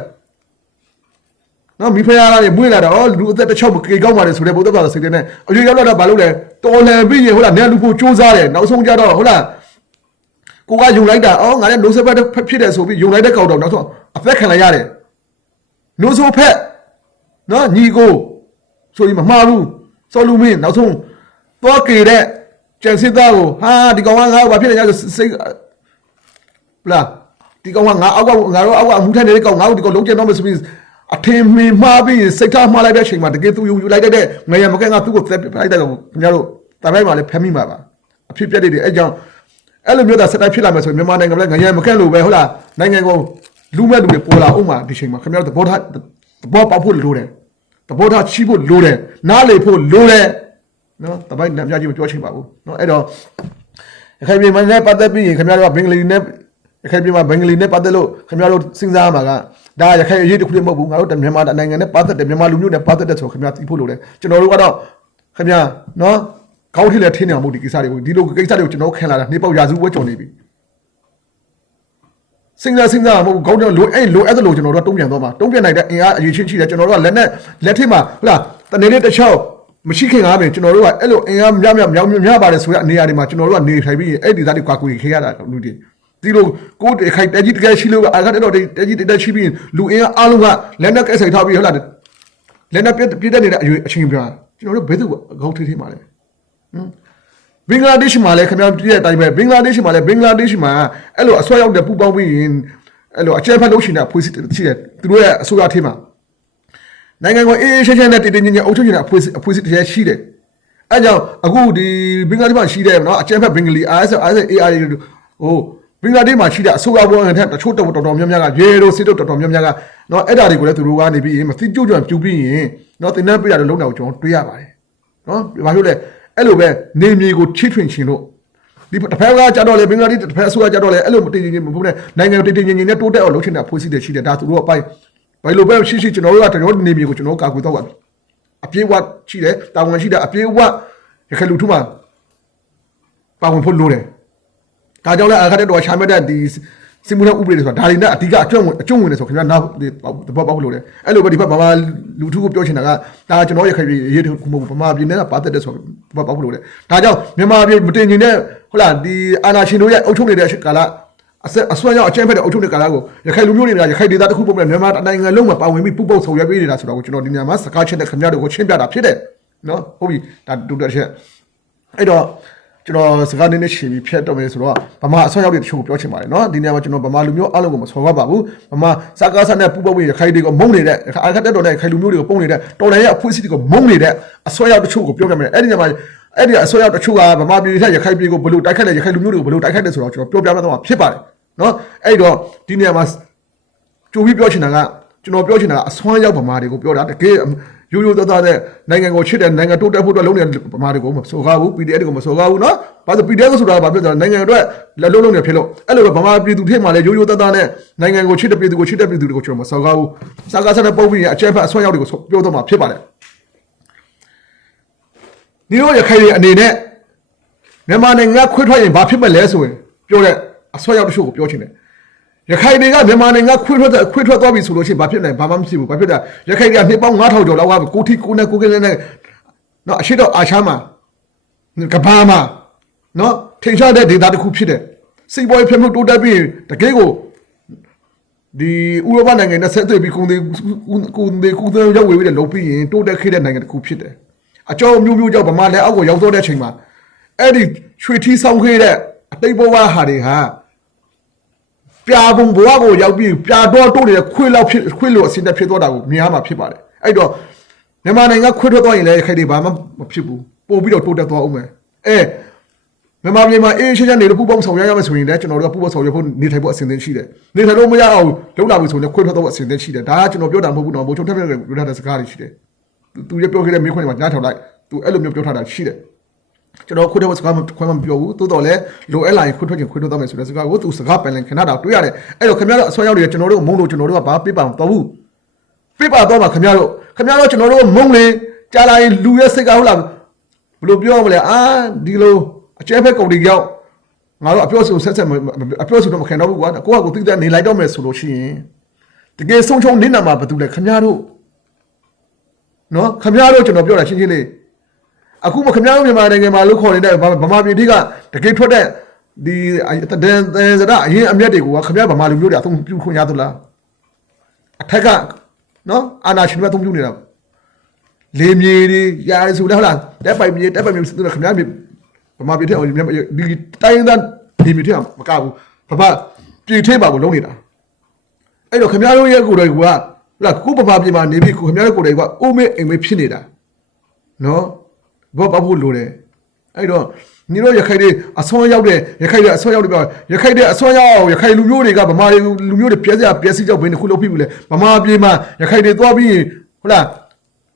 နော်မိဖုရားကလည်းမွေးလာတော့လူအသက်တစ်ချောက်မကေကောက်ပါလေဆိုတဲ့ဘုဒ္ဓဘာသာစိတ်နဲ့အရွယ်ရောက်လာတော့ဘာလုပ်လဲတော်လန်ပြီးရင်ဟုတ်လားနေလူဖို့စူးစားတယ်နောက်ဆုံးကြတော့ဟုတ်လားကိုကယုံလိုက်တာအော်ငါလည်းနိုးစပတ်ဖြစ်တယ်ဆိုပြီးယုံလိုက်တဲ့ကောက်တော့နောက်ဆုံးအသက်ခံလိုက်ရတယ်နိုးဆိုဖက်နော်ညီကိုဆိုရင်မမှားဘူးစောလူမင်းနောက်ဆုံးသွားကေတဲ့ကျန်စစ်သားကိုဟာဒီကောင်ကငါ့ကိုဘာဖြစ်နေကြစိတ်လားဒီကောင်ကငါအောက်ကငါတို့အောက်ကအမှုထမ်းနေတဲ့ကောင်ငါ့ကိုဒီကောင်လုံးကျတော့မဆိုပြီးအထင်မင်းမှားပြီးစိတ်ထားမှားလိုက်တဲ့အချိန်မှာတကယ်သူယူလိုက်တဲ့ငရမကဲကသူ့ကိုသက်ပြလိုက်တဲ့ကောင်ခင်ဗျားတို့တပိုင်းမှာလည်းဖမ်းမိမှာပါအဖြစ်ပြက်တွေအဲ့ကြောင့်အဲ့လိုမျိုးသာစက်တိုင်းဖြစ်လာမယ်ဆိုရင်မြန်မာနိုင်ငံကလည်းငရမကဲလို့ပဲဟုတ်လားနိုင်ငံကိုလူမဲ့လူတွေပေါ်လာအောင်မှာဒီချိန်မှာခင်ဗျားတို့သဘောပေါက်ဖို့လိုတယ်သဘောထားချိဖို့လိုတယ်နားလေဖို့လိုတယ်နော်တပိုင်းအများကြီးမပြောချင်ပါဘူးနော်အဲ့တော့ရခိုင်ပြည်မှာလည်းပတ်သက်ပြီးရင်ခင်ဗျားတို့ကဘင်္ဂလီနဲ့ရခိုင်ပြည်မှာဘင်္ဂလီနဲ့ပတ်သက်လို့ခင်ဗျားတို့စဉ်းစားမှာကဒါရခိုင်အရေးတစ်ခုတည်းမဟုတ်ဘူးငါတို့မြန်မာနိုင်ငံနဲ့ပတ်သက်တယ်မြန်မာလူမျိုးနဲ့ပတ်သက်တဲ့ဆိုခင်ဗျားသိဖို့လိုတယ်ကျွန်တော်တို့ကတော့ခင်ဗျာနော်ခေါင်းထိလည်းထင်းနေအောင်မဟုတ်ဒီကိစ္စတွေကိုဒီလိုကိစ္စတွေကိုကျွန်တော်ခင်လာတာနေပေါက်ရာစုဝဲကြုံနေပြီစဉ်းစားမဟုတ်ခေါင်းတော့လိုအဲ့လိုကျွန်တော်တို့တုံးပြန်တော့မှာတုံးပြန်နိုင်တဲ့အင်အားအရေးချင်းရှိတယ်ကျွန်တော်တို့ကလက်ထိမှာဟုတ်လားတနေ့လေးတစ်ချောက်မရှိခင်ကားပဲကျွန်တော်တို့ကအဲ့လိုအင်အားများပါတယ်ဆိုတဲ့အနေအရာတွေမှာကျွန်တော်တို့ကနေထိုင်ပြီးအဲ့ဒီသားတွေကွာကွေခေရတာလူတွေဒီလိုကိုယ်ခိုင်တက်ကြီးတကယ်ရှိလို့အခါတော့တက်ကြီးတက်ရှိပြီးလူအင်အားအလုံးကလက်နဲ့ကဲဆိုင်ထားပြီးဟုတ်လားလက်နဲ့ပြည့်တဲ့နေတဲ့အချိန်ပြကျွန်တော်တို့ဘယ်သူခေါင်းထိမှာလဲဘင်္ဂလားဒေ့ရှ်မှာလည်းခင်ဗျားပြည့်တဲ့အတိုင်းပဲဘင်္ဂလားဒေ့ရှ်မှာအဲ့လိုအဆွဲရောက်တဲ့ပူပေါင်းပြီးရင်အဲ့လိုအကျဲဖက်လို့ရှိနေတာဖွေးစစ်ရှိတယ်သူတို့ရဲ့အစိုးရထဲမှာနိုင်ငံကိုအေးရှင်းရှင်းနဲ့တည်တည်ငြိမ်ငြိမ်အုပ်ချုပ်နေတာဖွေးစစ်တည်းရှိတယ်အဲကြောင့်အခုဒီဘင်္ဂလားဒေ့ရှ်မှာရှိတယ်နော်အကျဲဖက်ဘင်္ဂလီ AR ဟိုဘင်္ဂလားဒေ့ရှ်မှာရှိတဲ့အစိုးရဘောင်းတဲ့တချို့တော်တော်များများကရေတို့စစ်တို့တော်တော်များများကနော်အဲ့ဒါတွေကိုလည်းသူတို့ကနေပြီးမသိကြွကြံပြူပြီးရင်နော်တင်နှမ်းပြတာလုံးတော့ကျွန်တော်တွေးရပါတယ်နော်ဘာလို့လဲအဲ့လိုပဲနေမြေကိုချစ်ထွင်ခြင်းလို့ဒီတစ်ဖက်ကကြတော့လေဘင်္ဂလားဒေ့ရှ်တစ်ဖက်အစိုးရကြတော့လေအဲ့လိုမတည်ငြိမ်မဟုတ်နဲ့နိုင်ငံတည်ငြိမ်နဲ့တိုးတက်အောင်လုပ်ချင်တာဖွေးစစ်တယ်ရှိတယ်ဒါသူတို့အပိုင်းဘယ်လိုပဲရှိကျွန်တော်တို့ကတော်နေမြေကိုကျွန်တော်ကာကွယ်တော့ပါအပြေးဝရှိတယ်တာဝန်ရှိတယ်အပြေးဝရခိုင်လူထုမှာပါဝင်ဖို့လိုတယ်ဒါကြောင့်လည်းအခါတက်တော့ရှာမဲ့တဲ့ဒီစင်မူတဲ့ဥပဒေတွေဆိုတာဒါတွေနဲ့အဓိကအကျုံးဝင်တယ်ဆိုခင်ဗျာနောက်သဘောပေါက်လို့လေအဲ့လိုပဲဒီဘက်ဗမာလူထုကိုပြောချင်တာကဒါကျွန်တော်ရခိုင်ပြည်ရေးတခုမဟုတ်ဗမာပြည်နဲ့ပတ်သက်တဲ့ဆိုသဘောပေါက်လို့လေဒါကြောင့်မြန်မာပြည်မတင်ငင်တဲ့ဟုတ်လားဒီအာနာရှင်တို့ရဲ့အုပ်ချုပ်နေတဲ့ကာလအစွမ်းရောက်အကျဉ်းဖက်တဲ့အုပ်ချုပ်တဲ့ကာလကိုရခိုင်လူမျိုးတွေကရခိုင်ဒေသတစ်ခုပုံနဲ့မြန်မာနိုင်ငံလုံးမှာပါဝင်ပြီးပူပေါင်းဆောင်ရွက်ပေးနေတာဆိုတော့ကျွန်တော်ဒီနေရာမှာစကားချက်တဲ့ခင်ဗျားတို့ကိုရှင်းပြတာဖြစ်တယ်နော်ဟုတ်ပြီဒါတူတဲ့ချက်အဲ့တော့ကျွန်တော်စကားနည်းနည်းရှင်းပြီးဖြတ်တော့မယ်ဆိုတော့ဗမာအဆွမ်းရောက်တဲ့တချို့ကိုပြောချင်ပါတယ်နော်ဒီနေရာမှာကျွန်တော်ဗမာလူမျိုးအားလုံးကိုမဆော်ပါဘူးဗမာစကားဆက်နဲ့ပူပေါင်းပြီးရခိုင်တွေကိုမုန်းနေတဲ့အခါတက်တော်တဲ့ခိုင်လူမျိုးတွေကိုပုံနေတဲ့တော်လည်းအဖွေးစီတွေကိုမုန်းနေတဲ့အဆွမ်းရောက်တချို့ကိုပြောပြမယ်အဲ့ဒီနေရာမှာအဲ့ဒီအဆွမ်းရောက်တချို့ကဗမာပြည်ထက်ရခိုင်ပြည်ကိုဘယ်လိုတိုက်ခိုက်လဲရခိုင်လူမျိုးတွေကိုဘယ်လိုတိုက်ခိုက်လဲဆိုတော့ကျွန်တော်ပြောပြမယ်တော့ဖြစ်ပါတယ်နော်အဲ့တော့ဒီနေရာမှာကြိုပြီးပြောချင်တာကကျွန်တော်ပြောချင်တာကအဆွမ်းရောက်ဗမာတွေကိုပြောတာတကယ်ရိုးရိုးသားသားတဲ့နိုင်ငံကိုချစ်တဲ့နိုင်ငံတိုးတက်ဖို့အတွက်လုံးနေတဲ့ဗမာတွေကိုမဆိုကားဘူး PDF တွေကိုမဆိုကားဘူးနော်ဘာလို့ PDF ဆိုတာဘာဖြစ်လဲနိုင်ငံအတွက်လက်လုံးနေဖြစ်လို့အဲ့လိုပဲဗမာပြည်သူထဲမှာလည်းရိုးရိုးသားသားနဲ့နိုင်ငံကိုချစ်တဲ့ပြည်သူကိုချစ်တဲ့ပြည်သူတွေကိုကျွန်တော်မဆိုကားဘူးစကားဆက်နဲ့ပုံပြီးအကျဉ်းဖက်အဆွမ်းရောက်တွေကိုပြောတော့မှာဖြစ်ပါတယ်ဒီလိုရခိုင်တွေအနေနဲ့မြန်မာနိုင်ငံခွဲထွက်ရင်ဘာဖြစ်မလဲဆိုရင်ပြောတဲ့အဆွမ်းရောက်တချို့ကိုပြောချင်တယ်ရခိုင်တွေကမြန်မာနိုင်ငံခွေထွက်သွားပြီဆိုလို့ရှိရင်ဘာဖြစ်လဲဘာမှမဖြစ်ဘူးဘာဖြစ်လဲရခိုင်တွေကနှစ်ပေါင်း9000ကျော်လောက်ကကိုထီကိုနဲ့ကိုကင်းနဲ့နော်အရှိတော့အာရှမှာကဘာမှာနော်ထင်ရှားတဲ့ဒေတာတစ်ခုဖြစ်တယ်စိတ်ပေါ်ဖျက်မှုတိုးတက်ပြီးတကယ်ကိုဒီဥရောပနိုင်ငံနဲ့ဆက်သွယ်ပြီးကုန်သေးရောက်ဝေးပြီးလုံပြီးရင်တိုးတက်ခဲ့တဲ့နိုင်ငံတစ်ခုဖြစ်တယ်အကြောင်းမျိုးကြောင့်ဗမာလက်အောက်ကိုရောက်တော့တဲ့ချိန်မှာအဲ့ဒီရွှေထီးဆောင်ခဲ့တဲ့အတိတ်ဘဝဟာတွေဟာပြာပုံဘဝကိုရောက်ပြီးပြာတော့တိုးနေတဲ့ခွေးလို့အစင်တက်ဖြစ်သွားတာကိုမြင်ရမှာဖြစ်ပါတယ်အဲ့တော့မြန်မာနိုင်ငံခွေးထွက်သွားရင်လည်းခိုင်တွေဘာမှမဖြစ်ဘူးပို့ပြီးတော့တိုးတက်သွားအောင်မယ်မြန်မာပြည်မှာအေးရှင်းရှင်းနေလို့ပူပေါင်းဆောင်ရရမယ်ဆိုရင်လည်းကျွန်တော်တို့ကပူပေါင်းဆောင်ရဖို့နေထိုင်ဖို့အဆင်သင့်ရှိတယ်နေထိုင်လို့မရအောင်လုံလာပြီဆိုရင်ခွေးထွက်တော့အဆင်သင့်ရှိတယ်ဒါကကျွန်တော်ပြောတာမဟုတ်ဘူးတော့ဘိုးချုံထက်ပြပြောထားတဲ့စကားတွေရှိတယ်သူရပြောခဲ့တဲ့မိခွန်းတွေမှာကြားထောက်လိုက်သူအဲ့လိုမျိုးပြောထားတာရှိတယ်ကျွန်တော်ခွတ်တဲ့စကားခွင့်မပြောဘူးတိုးတော်လဲလိုအပ်လာရင်ခွတ်ထွက်ခြင်းခွတ်ထွက်တော့မယ်ဆိုတဲ့စကားကိုသူစကားပန်လင်ခဏတာတွေးရတယ်အဲ့တော့ခင်ဗျားတို့အဆွမ်းရောက်တွေကျွန်တော်တို့မုံလို့ကျွန်တော်တို့ကဘာပြပအောင်တော့ဘူး ပြပါတော့မှာခင်ဗျားတို့ကျွန်တော်တို့မုံလေကြာလာရင်လူရဲ့စိတ်ကဟုတ်လားဘယ်လိုပြောမလဲဒီလိုအကျဲဖက်ကုန်တွေကြောက်ငါတို့အပြောဆိုဆက်အပြောဆိုတော့မခံတော့ဘူးကွာကိုကသိတဲ့နေလိုက်တော့မယ်ဆိုလို့ရှိရင်တကယ်ဆုံးချုံနေနာမှာဘာတူလဲခင်ဗျားတို့နော်ခင်ဗျားတို့ကျွန်တော်ပြောတာရှင်းလေးအခုမခင်ဗျားတို့မြန်မာနိုင်ငံမှာလို့ခေါ်နေတဲ့ဗမာပြည်တွေကတကယ်ထွက်တဲ့ဒီတန်စရာအရင်အမျက်တွေကခင်ဗျားဗမာလူမျိုးတွေအသုံးပြုခွင့်ရသလားအထက်ကနော်အာနာရှင်တွေအသုံးပြုနေတာလေမြေတွေရာဆိုတော့ဟုတ်လားတက်ပိုင်မြေဆိုတော့ခင်ဗျားဗမာပြည်ထဲဒီတိုင်းသားဒီမြေထဲမကဘူးဘာပြည်ထဲမှာကိုလုံးနေတာအဲ့တော့ခင်ဗျားတို့ရဲ့ကိုယ်တွေကဟုတ်လားကိုဗမာပြည်မှာနေပြီးခင်ဗျားတို့ကိုယ်တွေကအိုးမဲအိမ်မဲဖြစ်နေတာနော်ဘောပဖို့လိုတယ်အဲ့တော့ညီတို့ရခိုင်တွေအဆွမ်းရောက်တဲ့ရခိုင်တွေအဆွမ်းရောက်တယ်ပြောရခိုင်တွေအဆွမ်းရောက်ရခိုင်လူမျိုးတွေကဗမာလူမျိုးတွေပြည့်စရာပြည့်စည်ကြောက်ဘယ်တစ်ခုလုပ်ပြီးပြီလဲဗမာပြည်မှာရခိုင်တွေသွားပြီးဟုတ်လာ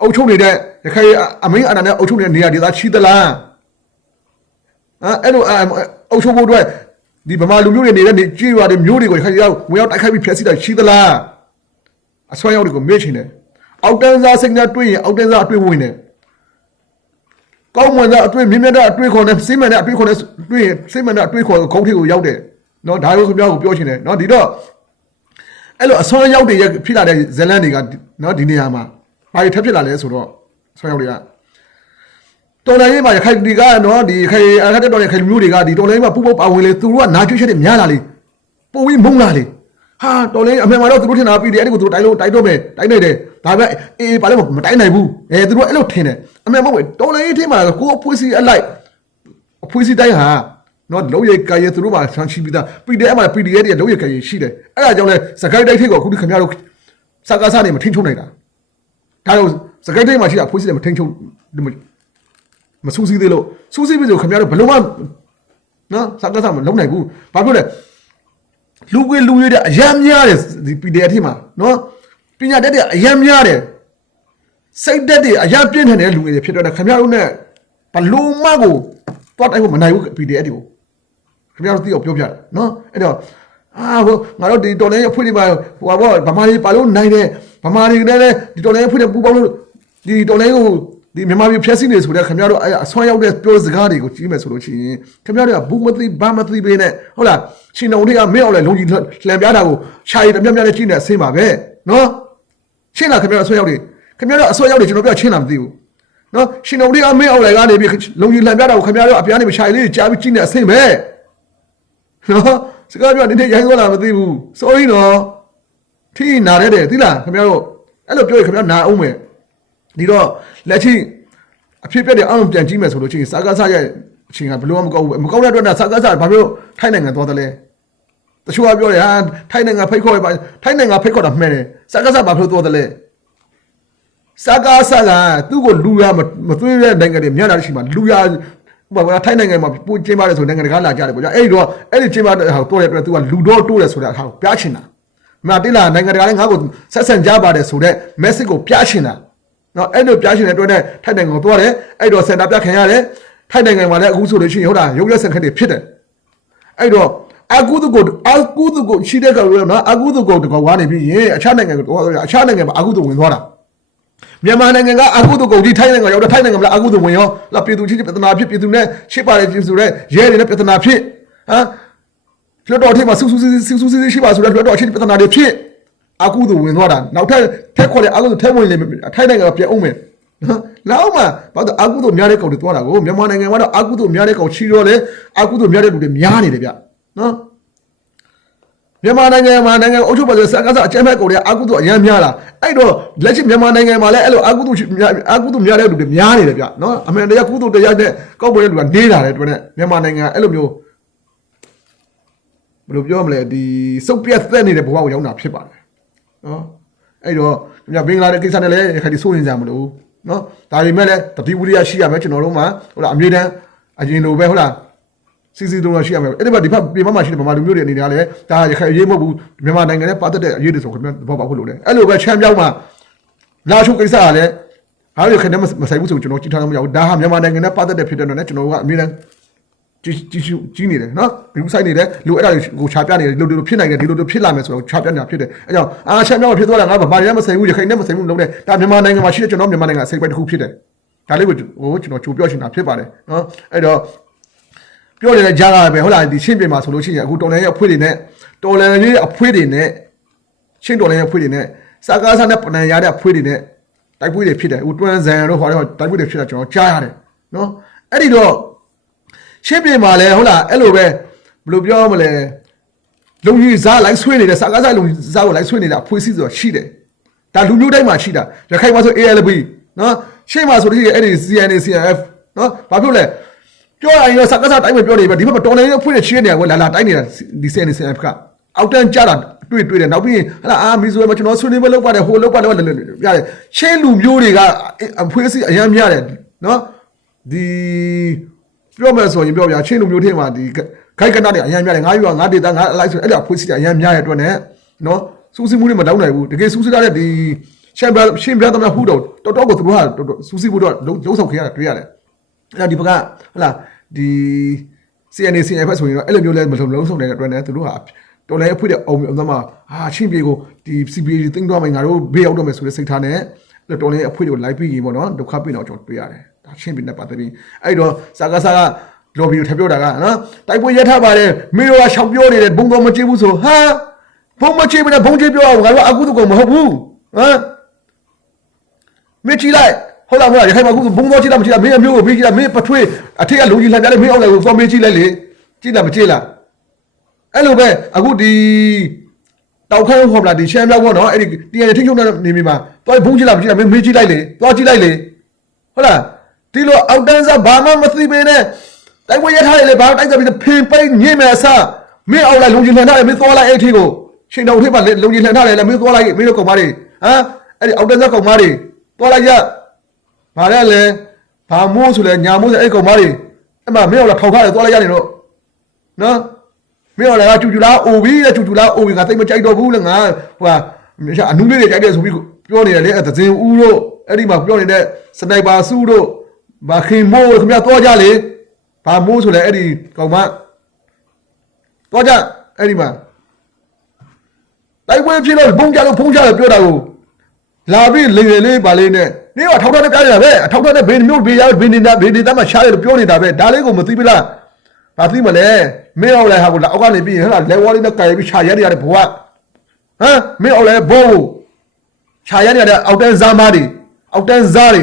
းအုပ်ချုပ်နေတဲ့ရခိုင်အမင်းအနာနဲ့အုပ်ချုပ်နေတဲ့နေရာတွေသာရှိသလားအဲ့လိုအုပ်ချုပ်ဖို့အတွက်ဒီဗမာလူမျိုးတွေနေတဲ့နေကြေးရွာတွေမျိုးတွေကိုရခိုင်ရောက်ဝင်ရောက်တိုက်ခိုက်ပြီးဖျက်ဆီးတာရှိသလားအဆွမ်းရောက်တွေကိုမေ့ချင်တယ်အောက်တန်းစားစိတ်နဲ့တွေးရင်အောက်တန်းစားအတွေ့ဝင်တယ်ကောင်းမွန်တဲ့အတွေ့မြင့်မြတ်တဲ့အတွေ့ခေါ်နဲ့စိမ့်မှန်တဲ့အတွေ့ခေါ်နဲ့တွေ့ရင်စိမ့်မှန်တဲ့အတွေ့ခေါ်ဂုံးထိပ်ကိုရောက်တယ်နော်ဒါကိုခင်ဗျားကိုပြောချင်တယ်နော်ဒီတော့အဲ့လိုအဆွမ်းရောက်တွေဖြစ်လာတဲ့ဇလန်တွေကနော်ဒီနေရာမှာဘာတွေထပ်ဖြစ်လာလဲဆိုတော့ဆွမ်းရောက်တွေကတော်လိုင်းရေးမှာရခိုင်တွေကနော်ဒီခိုင်အခက်တော်ရခိုင်မျိုးတွေကဒီတော်လိုင်းမှာပူပေါပါဝင်လေသူတို့ကနာကျွေးချက်တွေများလာလေပုံပြီးမုန်းလာလေဟာတော်လိုင်းအမှန်မှာတော့သူတို့ထင်တာပြီးတယ်အဲ့ဒီကိုသူတို့တိုက်တော့မယ်တိုက်နေတယ်ဒါပေမဲ့အေးပါလဲမတိုက်နိုင်ဘူးသူတို့အဲ့လိုထင်တယ်အမှန်မဟုတ်ဘူးတော်လိုင်းရေးထင်မှာကိုအဖွေးစီအလိုက်အဖွေးစီတိုင်းဟာနော်လုံးရိပ်ကာရဲသူတို့မှာဆန်းရှိပြီးသား PDF မှာ PDF တွေလုံးရိပ်ကာရဲရှိတယ်အဲ့ဒါကြောင့်လဲစကိုင်းတိုက်ထိပ်ကိုအခုဒီခင်ဗျားတို့စကားစားနေမထိန်ချုံနိုင်တာဒါတော့စကိုင်းထိပ်မှာရှိတာအဖွေးစီတွေမထိန်ချုံမစူးစီးသေးလို့စူးစီးပြီဆိုခင်ဗျားတို့ဘလုံးမနော်စကားစားမလုံးနိုင်ဘူးဘာဖြစ်လဲလူကွေလူရည်တဲ့အရမ်းများတယ်ဒီ PDF ထိမှာနော်ပညာတတ်တဲ့အရမ်းများတယ်စိတ်တက်တဲ့အရမ်းပြင်းထန်တဲ့လူတွေဖြစ်တော့ခင်ဗျားတို့ ਨੇ ဘလုံးမကိုတွားတိုင်းကိုမနိုင်ဘူး PDF တွေကိုခင်ဗျားတို့သိအောင်ပြောပြတယ်နော်အဲ့တော့ဟိုငါတို့ဒီတော်လိုင်းအဖွင့်တွေပါဟိုဗမာတွေပါလို့နိုင်တယ်ဗမာတွေလည်းဒီတော်လိုင်းအဖွင့်တွေပူပေါင်းလို့ဒီတော်လိုင်းကိုဒီမြန်မာပြည်ဖြည့်ဆည်းနေဆိုတဲ့ခင်ဗျားတို့အဆွမ်းရောက်တဲ့ပြောစကားတွေကိုကြီးမယ်ဆိုလို့ရှိရင်ခင်ဗျားတို့ကဘူးမသိဘာမသိပေးနဲ့ဟုတ်လားရှင်တော်တွေကမင်းအောင်လဲလုံကြီးလှန်ပြတာကိုရှာရည်တမျက်မျက်နဲ့ကြီးနေအဆင်းပါပဲနော်ရှင်းလားခင်ဗျားတို့အဆွမ်းရောက်တွေခင်ဗျားတို့အဆွမ်းရောက်တွေကျွန်တော်ပြောရှင်းလားမသိဘူးနော်ရှင်တော်တွေကမင်းအောင်လဲကနေပြီးလုံကြီးလှန်ပြတာကိုခင်ဗျားတို့အပြားနေမရှာရည်လေးကြားပြီးကြီးနေအဆင်းပဲနော်စကားပြောနေတဲ့ရိုင်းသွားလားမသိဘူးစိုးရင်တော့ထိနာတဲ့သိလားခင်ဗျားတို့အဲ့လိုပြောရင်ခင်ဗျားနာအောင်မယ်ဒီတော့လက်ရှိအဖြစ်ပြတဲ့အောင်ပြန်ကြည့်မယ်ဆိုလို့ချင်းစကားစားရဲ့အချိန်ကဘလို့မကောက်ဘူးမကောက်တဲ့အတွက်စကားစားဘာမျိုးထိုင်းနိုင်ငံသွားတယ်လဲတချို့ကပြောတယ်ဟာထိုင်းနိုင်ငံဖိတ်ခေါ်ရပါထိုင်းနိုင်ငံဖိတ်ခေါ်တာမှန်တယ်စကားစားဘာလို့သွားတယ်လဲစကားစားကသူ့ကိုလူရမသွေးတဲ့နိုင်ငံတွေမြတ်တာရှိမှလူရဘာထိုင်းနိုင်ငံမှာပူကျင်းပါတယ်ဆိုနိုင်ငံတကာလာကြတယ်ပေါ့ကြာအဲ့ဒီတော့အဲ့ဒီကျင်းပါတဲ့ဟာတော့တဲ့အတွက်သူကလူတော့တိုးတယ်ဆိုတဲ့ဟာကိုပြချင်တာမတိလာနိုင်ငံတကာလည်းငါ့ကိုဆက်ဆံကြပါတယ်ဆိုတဲ့ message ကိုပြချင်တာနော်အဲ့လိုပြရှင်တဲ့အတွက်နဲ့ထိုက်နိုင်ငံကိုသွားတယ်အဲ့တော့စင်တာပြခံရတယ်ထိုက်နိုင်ငံမှာလည်းအခုဆိုလို့ရှိရင်ဟုတ်လားရုပ်ရက်စင်ခက်တွေဖြစ်တယ်အဲ့တော့အကူသူကိုရှိတဲ့ကောင်ရောနော်အကူသူကိုတကောဝါနေပြီးရင်အခြားနိုင်ငံကိုသွားအခြားနိုင်ငံမှာအကူသူဝင်သွားတာမြန်မာနိုင်ငံကအကူသူကိုဒီထိုင်းနိုင်ငံရောက်တော့ထိုင်းနိုင်ငံမှာအကူသူဝင်ရောလာပြည်သူချင်းပြဿနာဖြစ်ပြည်သူနဲ့ရှစ်ပါတယ်ပြည်သူနဲ့ရဲတွေနဲ့ပြဿနာဖြစ်လွှတ်တော်ထိပ်မှာစူးရှိပါဆိုတော့လွှတ်တော်ချင်းပြဿနာတွေဖြစ်အကူသူဝင်သွားတာနောက်ထပ်ထက်ခေါ်တဲ့အကူသူထဲဝင်လေထိုင်းနိုင်ငံကပြန်အောင်မယ်နော်လောက်မှဘာလို့အကူသူများတဲ့ကောင်တွေသွားတာကိုမြန်မာနိုင်ငံမှာတော့အကူသူများတဲ့ကောင်ချီတော့လေအကူသူများတဲ့လူတွေများနေတယ်ဗျနော်မြန်မာနိုင်ငံမှာနိုင်ငံအုပ်ချုပ်ပါဆိုစကားစအကျမ်းဖက်ကောင်တွေအကူသူအများများလာအဲ့တော့လက်ရှိမြန်မာနိုင်ငံမှာလည်းအဲ့လိုအကူသူများတဲ့လူတွေများနေတယ်ဗျနော်အမှန်တရားကုသူတရားနဲ့ကောက်ပေါ်တဲ့လူကနေတာတယ်တွင်နဲ့မြန်မာနိုင်ငံအဲ့လိုမျိုးဘယ်လိုပြောမလဲဒီစုပ်ပြတ်သက်နေတဲ့ဘဝကိုရောက်တာဖြစ်ပါတယ်နော်အဲ့တော့ညဘင်္ဂလားဒေ့ရှ်ကိစ္စနဲ့လည်းခါဒီစိုးရင်ကြမလို့နော်ဒါပေမဲ့လည်းတတိဝိရိယရှိရမယ်ကျွန်တော်တို့မှာဟုတ်လားအမြဲတမ်းအရင်လိုပဲဟုတ်လားစီစီတုံးရှိရမယ်အဲ့ဒီမှာဒီဖက်ပြင်မမှာရှိတဲ့ဗမာလူမျိုးတွေအနေနဲ့လည်းဒါရခိုင်အရေးမဟုတ်ဘူးမြန်မာနိုင်ငံနဲ့ပတ်သက်တဲ့အရေးတွေဆိုခင်ဗျာဘောပါဖို့လို့လေအဲ့လိုပဲချမ်းပြောင်းမှာလာရှုကိစ္စကလည်းဟာရခိုင်နဲ့မဆိုင်ဘူးဆိုကျွန်တော်ကြည့်ထားလို့မရဘူးဒါဟာမြန်မာနိုင်ငံနဲ့ပတ်သက်တဲ့ဖြစ်တဲ့တော့လည်းကျွန်တော်ကအမြဲတမ်း ကြီးနေတယ်နော်ဘီဘူးဆိုင်နေတယ်လူအဲ့ဒါကိုခြာပြနေတယ်လူဖြစ်နိုင်တယ်ဒီလိုဖြစ်လာမယ်ဆိုတော့ခြာပြနေတာဖြစ်တယ်အဲကြောင့်ရှမ်းမြောက်ဖြစ်သွားတာငါဗမာရဲမဆိုင်ဘူးရခိုင်နဲ့မဆိုင်ဘူးလုံးတဲ့ဒါမြန်မာနိုင်ငံမှာရှိတဲ့ကျွန်တော်မြန်မာနိုင်ငံစိတ်ပဲတစ်ခုဖြစ်တယ်ဒါလေးကိုကျွန်တော်ကြိုပြောချင်တာဖြစ်ပါတယ်နော်အဲ့တော့ပြောနေတဲ့ကြားလာပဲဟုတ်လားဒီရှင်းပြမှာဆိုလို့ရှိရင်အခုတော်လန်ရဲ့အဖွေးတွေနဲ့တော်လန်ရဲ့အဖွေးတွေနဲ့ရှင်းတော်လန်ရဲ့အဖွေးတွေနဲ့စာကားစားနဲ့ပဏာရတဲ့အဖွေးတွေနဲ့တိုက်ပွဲတွေဖြစ်တယ်အခုတွန်းဇန်တို့ဟောတော့တိုက်ပွဲတွေဖြစ်တာကျွန်တော်ကြားရတယ်နော်အဲ့ဒီတော့ရှင်းပြမှာလဲဟုတ်လားအဲ့လိုပဲဘယ်လိုပြောမလဲလုံကြီးစားလိုက်ဆွေးနေတဲ့စာကားစားလုံစားကိုလိုက်ဆွေးနေတာအဖွေးစီးဆိုတော့ရှိတယ်ဒါလူမျိုးတိုင်းမှာရှိတာရခိုင်မှာဆို ALB နော်ရှင်းမှာဆိုလို့ရှိရင်အဲ့ဒီ CNA CNF နော်ဘာဖြစ်လဲပြောရရင်တော့စကားစားတိုင်းပဲပြောနေပဲဒီဘက်မှာတော်နေဖွင့်နေချင်းနေကွာလာတိုင်းနေတာဒီ CNF ကအောက်တန်းကြတာတွေ့တယ်နောက်ပြီးဟလာမီဇိုမှာကျွန်တော်ဆွေးနွေးမလုပ်ပါတယ်ဟိုလုပ်ပါတယ်ရတယ်ချင်းလူမျိုးတွေကအဖွေးစီအရန်များတယ်နော်ဒီပြောမယ်ဆိုရင်ပြောပြချင်းလူမျိုးထဲမှာဒီခိုက်ကနတွေအရန်များတယ်ငါယူငါဒေတာငါအလိုက်ဆိုအဲ့ဒါဖွေးစီအရန်များရဲ့အတွက်နဲ့နော်စူးစီးမှုတွေမတောင်းနိုင်ဘူးတကယ်စူးစီးတဲ့ဒီရှင်းပြသမားဟူတော့တော်တော်ကိုသူတို့ဟာစူးစီးဖို့တော့လုံးဆောင်ခဲ့ရတာတွေ့ရတယ်အဲ့ဒါဒီဘက်ကဟုတ်လားဒီ CNA CNF ဆိုရင်တော့အဲ့လိုမျိုးလဲမလုံးဆောင်တဲ့အတွက်နဲ့သူတို့ဟာတော်လည်းအဖွေးတဲ့အောင်သမားချင်းပြေကိုဒီ CBA တင်းတော့မယ်ငါတို့ဘေးရောက်တော့မယ်ဆိုတဲ့စိတ်ထားနဲ့တော်လည်းအဖွေးတွေကိုလိုက်ပြီးရင်ပေါ့နော်ဒုက္ခပြေတော့ကျွန်တော်တွေ့ရတယ်ဒါချင်းပြေနဲ့ပတ်သက်ပြီးအဲ့တော့စာကားစာကလော်ဘီကိုထပ်ပြောတာကနော်တိုက်ပွဲရထားပါတယ်မင်းတို့ကရှောက်ပြောနေတယ်ဘုံတော်မကြည့်ဘူးဆိုဟာဘုံမကြည့်ဘူးနဲ့ဘုံကြည့်ပြောအောင်ငါတို့အကုသကောင်မဟုတ်ဘူးဟမ်မကြည့်လိုက်ဟုတ်လားရခိုင်မှာအခုဘုံတော်ကြည့်လားမကြည့်လားမင်းအမျိုးကိုပြီးကြည့်လားမင်းပထွေးအထက်ကလုံကြီးလှန်ကြတယ်မင်းအောင်လည်းကိုစောမေးကြည့်လိုက်လေကြည့်လားမကြည့်လားအဲ့လိုပဲအခုဒီတောက်ခန်းဟောမလားဒီရှမ်းမြောက်ပေါ့နော်အဲ့ဒီတရားထိချုံတဲ့နေမိမှာတွားဘုံကြည့်လားမကြည့်လားမင်းမေးကြည့်လိုက်လေတွားကြည့်လိုက်လေဟုတ်လားဒီလိုအောက်တန်းစားဘာမှမသိပေနဲ့တိုက်ပွဲရထားတယ်လေဘာတိုက်ကြပြီးဖင်ပိတ်ညင်မယ်အစားမင်းအောက်လိုက်လုံကြီးလှန်ထားတယ်မင်းသွားလိုက်အဲ့ထိကိုရှင်တော်ထိပ်မှာလုံကြီးလှန်ထားတယ်လေမင်းသွားလိုက်မင်းတို့ကောင်မတွေဟမ်အဲ့ဒီအောက်တန်းစားကောင်မတွေသွားလိုက်ရဘာလဲလဲဘာမိုးဆိုလဲညာမိုးဆိုအဲ့ကောင်မတွေအဲ့မှာမင်းအောက်လာထောက်ထားတယ်သွားလိုက်ရနေတော့နော်မင်းအော်လည်းကျူလားအိုပြီးတဲ့ကျူလားအိုပြီးငါသိမကြိုက်တော့ဘူးလေငါဟိုကအနူးလေးတွေကြိုက်တယ်ဆိုပြီးပြောနေတယ်လေသဇင်ဦးတို့အဲ့ဒီမှာပြောနေတဲ့စနိုက်ပါစုတို့ဘာခင်မိုးခင်ဗျာတော့ကြလေဘာမိုးဆိုလဲအဲ့ဒီကောင်မတော့ကြအဲ့ဒီမှာတိုက်ပွဲဖြစ်လို့ဘုံကြလို့ဖုံးကြလို့ပြောတာကိုလာပြီးလေလေးပါလေးနဲ့နေကထောက်ထားနဲ့ကြားနေတာပဲအထောက်ထားနဲ့ဘေးမျိုးဘေးရောက်ဘေးနေတာဘေးနေတာမှရှားတယ်လို့ပြောနေတာပဲဒါလေးကိုမသိဘူးလားဘာသိမလဲမင်းအောင်လည်းဟာကိုအောက်ကနေပြီးဟဲ့လားလဲဝါးလေးနဲ့ကြိုင်ပြီးခြာရရတဲ့ဘဝဟမ်မင်းအောင်လည်းဘိုးခြာရရတဲ့အောက်တန်းဇာမားတွေအောက်တန်းဇားတွေ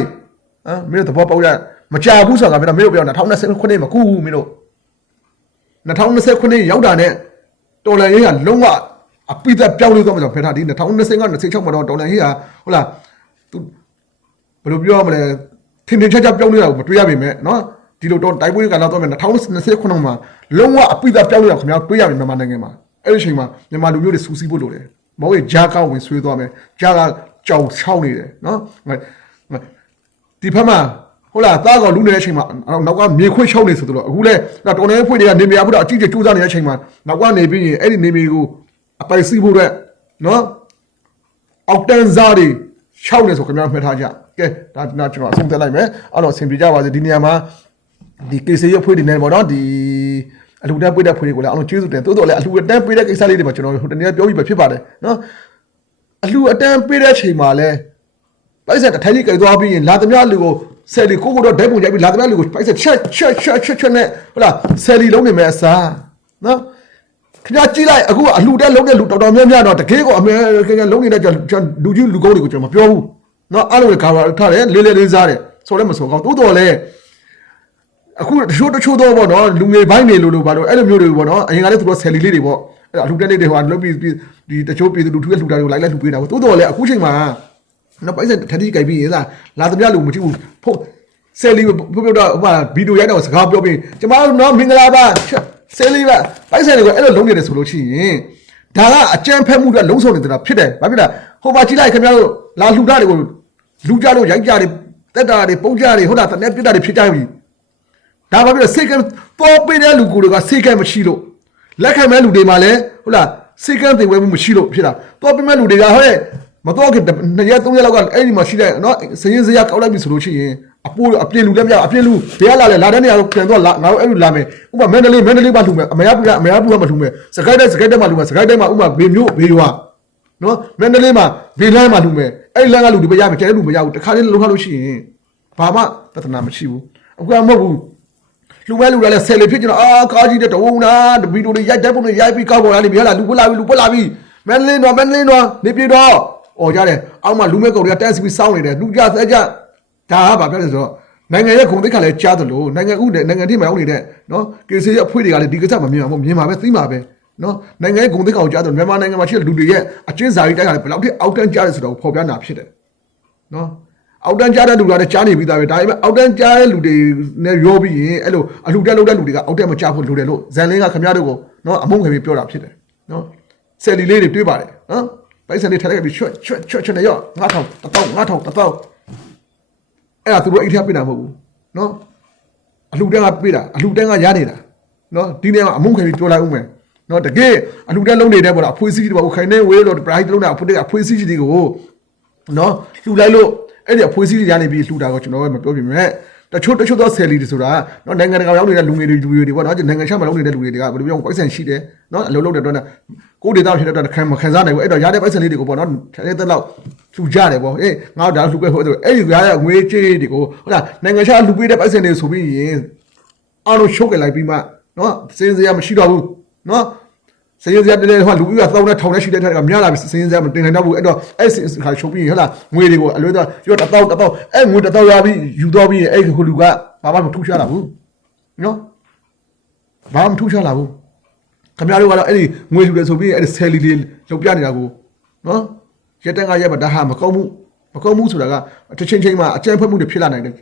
ဟမ်မင်းတို့သဘောပေါက်ရမကြဘူးဆိုတာကမင်းတို့ပြော2029ခုနှစ်မကူဘူးမင်းတို့2029ခုနှစ်ရောက်တာနဲ့တော်လန်ရေးကလုံးဝအပိသက်ပြောင်းလဲသွားမှဆိုဖယ်ထားဒီ2025 26မှာတော့တော်လန်ရေးကဟုတ်လားသူဘယ်လိုပြောမလဲထင်ထင်ရှားရှားပြောင်းလဲတာကိုမတွေ့ရပါနဲ့နော်ဒီလိုတော့တိုက်ပွဲကလာတော့မယ်2029မှာလုံးဝအပိသက်ပြောင်းလဲတာခင်ဗျာတွေ့ရပြီမြန်မာနိုင်ငံမှာအဲ့ဒီအချိန်မှာမြန်မာလူမျိုးတွေစူးစီးဖို့လိုတယ်မဟုတ်ရင်ဂျားကောက်ဝင်ဆွေးသွားမယ်ဂျားကကြောင်ချောင်းနေတယ်နော်ဒီဖက်မှာဟုတ်လားသားကောင်လူနေတဲ့အချိန်မှာနောက်ကမြေခွေးချောင်းနေဆိုတော့အခုလဲတော်နေဖွေးတွေကနေမြေအဖို့တော့အကြည့်ကြိုးစားနေတဲ့အချိန်မှာနောက်ကနေပြီးရင်အဲ့ဒီနေမြေကိုအပိုင်စီးဖို့အတွက်နော်အောက်တန်းစားတွေချောင်းနေဆိုခင်ဗျာမှတ်ထားကြကဲဒါကျွန်တော်အဆုံးသတ်လိုက်မယ်အဲ့တော့အဆင်ပြေကြပါစေဒီနေရာမှာဒီကေစီရဖွေးတွေနေပေါ့နော်ဒီအလှူတန်းပေးတဲ့ဖွေးတွေကိုလည်းအလုံးကျေးဇူးတင်တိုးတော်လည်းအလှူတန်းပေးတဲ့ကိစ္စလေးတွေမှာကျွန်တော်ဟိုတနေ့ပြောပြီးပဲဖြစ်ပါတယ်နော်အလှူအတန်းပေးတဲ့ချိန်မှာလဲပိုက်ဆက်တစ်ထိုင်ကြီးကြိုက်သွားပြီးရင်လာသမျှလူကိုဆယ်လီကိုတော့ဒဲပုံကြိုက်ပြီးလာသမျှလူကိုပိုက်ဆက်ချက်နဲ့ဟုတ်လားဆယ်လီလုံးနေမယ်အစားနော်ခင်ဗျာကြည့်လိုက်အခုအလှူတန်းလုံးတဲ့လူတော်တော်များများတော့တကယ်ကိုအမေခင်ဗျာလုံးနေတဲ့လူကြီးလူကောင်းတွေကိုကျွန်တော်မပြောဘူးနော်အားလုံးကကာဗာထားတယ်လေးစားတယ်ဆိုလည်းမဆိုကောင်းတိုးတော်လဲအခုတချို့တော့ပေါ့နော်လူငယ်ပိုင်းနေလို့ဘာလို့အဲ့လိုမျိုးတွေပေါ့နော်အရင်ကလည်းသူတို့ဆယ်လီလေးတွေပေါ့အဲ့အလှူတက်လေးတွေဟိုလုပ်ပြီးဒီတချို့ပြည်သူလူထုရဲ့လှူတာတွေကိုလိုက်လှူပေးတာပေါ့တိုးတော်လည်းအခုချိန်မှာနော်ပိုက်ဆက်ထပ်တီးကြိုက်ပြီးလားလာသမျှလူမကြည့်ဘူးဖို့ဆယ်လီပြောတော့ဟိုဗီဒီယိုရိုက်တော့စကားပြောပြီးကျမတို့နော်မင်္ဂလာပါဆယ်လီပါပိုက်ဆက်တွေကိုအဲ့လိုလုံးနေတယ်ဆိုလို့ရှိရင်ဒါကအကြမ်းဖက်မှုတွေလုံးစုံနေတာဖြစ်တယ်ဘာဖြစ်လဲဟိုပါကြည့်လိုက်ခင်ဗျားတို့လာလှူတာတွေကိုလူကြလို့ရိုက်ကြတယ်တက်တာတွေပုံကြတယ်ဟုတ်လားတနေ့ပြတာတွေဖြစ်ကြပြီဒါပါပြီးတော့စိတ်ကပေါ်ပေးတဲ့လူကိုတွေကစိတ်ကမရှိလို့လက်ခံမဲ့လူတွေမှာလည်းဟုတ်လားစိတ်ကသိဝဲမှုမရှိလို့ဖြစ်တာပေါ်ပေးမဲ့လူတွေကဟဲ့မတော်က2ရက်3ရက်လောက်ကအဲ့ဒီမှာရှိတဲ့နော်စရင်စရာကောက်လိုက်ပြီဆိုလို့ရှိရင် အပိုးအပြင်းလူလည်းမရအပြင်းလူဘယ်ကလာလဲလာတဲ့နေရာတော့ပြန်တော့လာငါတို့အဲ့လိုလာမယ်ဥပမာမန္တလေးမှာလှူမယ်အမရပူကမလှူမယ်စကိုက်တက်မှာလှူမယ်စကိုက်တက်မှာဥပမာဘေမျိုးဘေရွာနော်မန္တလေးမှာဘေလမ်းမှာလှူမယ်အဲ့လမ်းကလူတွေပဲရမယ်ကျန်တဲ့လူမရဘူးတခါလေးလုံထားလို့ရှိရင်ဘာမှပြဿနာမရှိဘူးအခုကမဟုတ်ဘူးလူပဲလူလည်းဆယ်လေဖြစ်ကြတော့ကားကြီးတဲ့တုံးနာဗီဒီယိုတွေရိုက်တဲ့ပုံတွေရိုက်ပြီးကောက်ပေါ်လာနေပြီဟာလူပွက်လာပြီမန္တလေးတော့နေပြည်တော်အော်ကြတယ်အောက်မှာလူမဲကောင်တွေကတန်းစီပြီးစောင်းနေတယ်လူကြဆက်ကြဒါကဘာပြောလဲဆိုတော့နိုင်ငံရဲ့ဂုဏ်သိက္ခာလည်းကြားသလိုနိုင်ငံဥနဲ့နိုင်ငံထိမှရောက်နေတဲ့နော်ကေစီရဲ့အဖွဲ့တွေကလည်းဒီကိစ္စမမြင်အောင်မြင်ပါပဲသိမှာပဲနော်နိုင်ငံရဲ့ဂုဏ်သိက္ခာကိုကြားသလိုမြန်မာနိုင်ငံမှာရှိတဲ့လူတွေရဲ့အကျဉ်းစာရိတ်တိုက်တာဘယ်လောက်ထိအောက်တန်းကြားတယ်ဆိုတော့ဖော်ပြနာဖြစ်တယ်နော်အောက်တန်းကြားတဲ့လူတွေကလည်းကြားနေပြီးသားပဲဒါပေမဲ့အောက်တန်းကြားတဲ့လူတွေနဲ့ရောပြီးရင်အဲ့လိုအလှတက်လုပ်တဲ့လူတွေကအောက်တက်မကြားဖို့လိုတယ်လို့ဇန်လင်းကခင်ဗျားတို့ကိုနော်အမုန်းခင်ပြီးပြောတာဖြစ်တယ်နော်ဆယ်လီလေးတွေတွေးပါတယ်နော်ပိုက်ဆံလေးထည့်လိုက်ပြီးချွတ်နေရော9000 အဲ့ဒါသူတို့အိတ်ထပ်ပြတာမဟုတ်ဘူးနော်အလှတန်းကပြတာအလှတန်းကရနေတာနော်ဒီနေရာမှာအမုန်းခင်ပြီးပြောလိုက်ဦးမယ်နော်တကယ်အလှတန်းလုံးနေတဲ့ပေါ့လားအဖွေးစည်းတွေပေါ့ခိုင်နေဝေးလို့ပရိုက်လုံးတာအဖွေးစည်းကြီးတွေကိုနော်လှူလိုက်လို့အဲ့ဒီအဖွေးစည်းတွေရနေပြီးလှူတာကိုကျွန်တော်ကမပြောပြမယ်တချို့သောဆယ်လီတွေဆိုတာနော်နိုင်ငံတကာရောက်နေတဲ့လူငယ်တွေပေါ့နော်နိုင်ငံခြားမှာလုပ်နေတဲ့လူတွေကဘယ်လိုပြောပိုက်ဆံရှိတယ်နော်အလုပ်လုပ်တဲ့အတွက်ကိုဒေတာဖြစ်တဲ့အတွက်မခံစားနိုင်ဘူးအဲ့တော့ရတဲ့ပိုက်ဆံလေးတွေကိုပေါ့နော်တဲ့လောက်လှူကြတယ်ပေါ့အေးငါတို့ဒါလှူခဲ့ဖို့အဲ့ဒီရတဲ့ငွေကြေးတွေကိုဟုတ်လားနိုင်ငံခြားလှူပေးတဲ့ပိုက်ဆံတွေဆိုပြီးရင်အားလုံးရှုပ်ကြလိုက်ပြီးမှနော်စင်းစရာမရှိတော့ဘူးနော်စင်းစရာတဲ့ဟိုလူကြီးကသောင်းနဲ့ထောင်နဲ့ရှိတဲ့ထက်ကများလာပြီစင်းစရာမတင်နိုင်တော့ဘူးအဲ့တော့အဲ့ခါရှုပ်ပြီးဟုတ်လားငွေတွေကိုအလွဲတော့ရောတပေါက်အဲ့ငွေတပေါက်ရပြီးယူတော့ပြီးအဲ့ဟိုလူကဘာမှမထူးခြားလာဘူးနော်ဘာမှမထူးခြားလာဘူးခင်ဗျားတို့ကတော့အဲ့ဒီငွေလူတွေဆိုပြီးအဲ့ဒီဆယ်လီတွေလုံပြနေတာကိုနော်ရက်တန်းကရက်မှာဒါဟာမကောင်းမှုဆိုတာကတစ်ချိန်မှာအကြမ်းဖက်မှုတွေဖြစ်လာနိုင်တယ်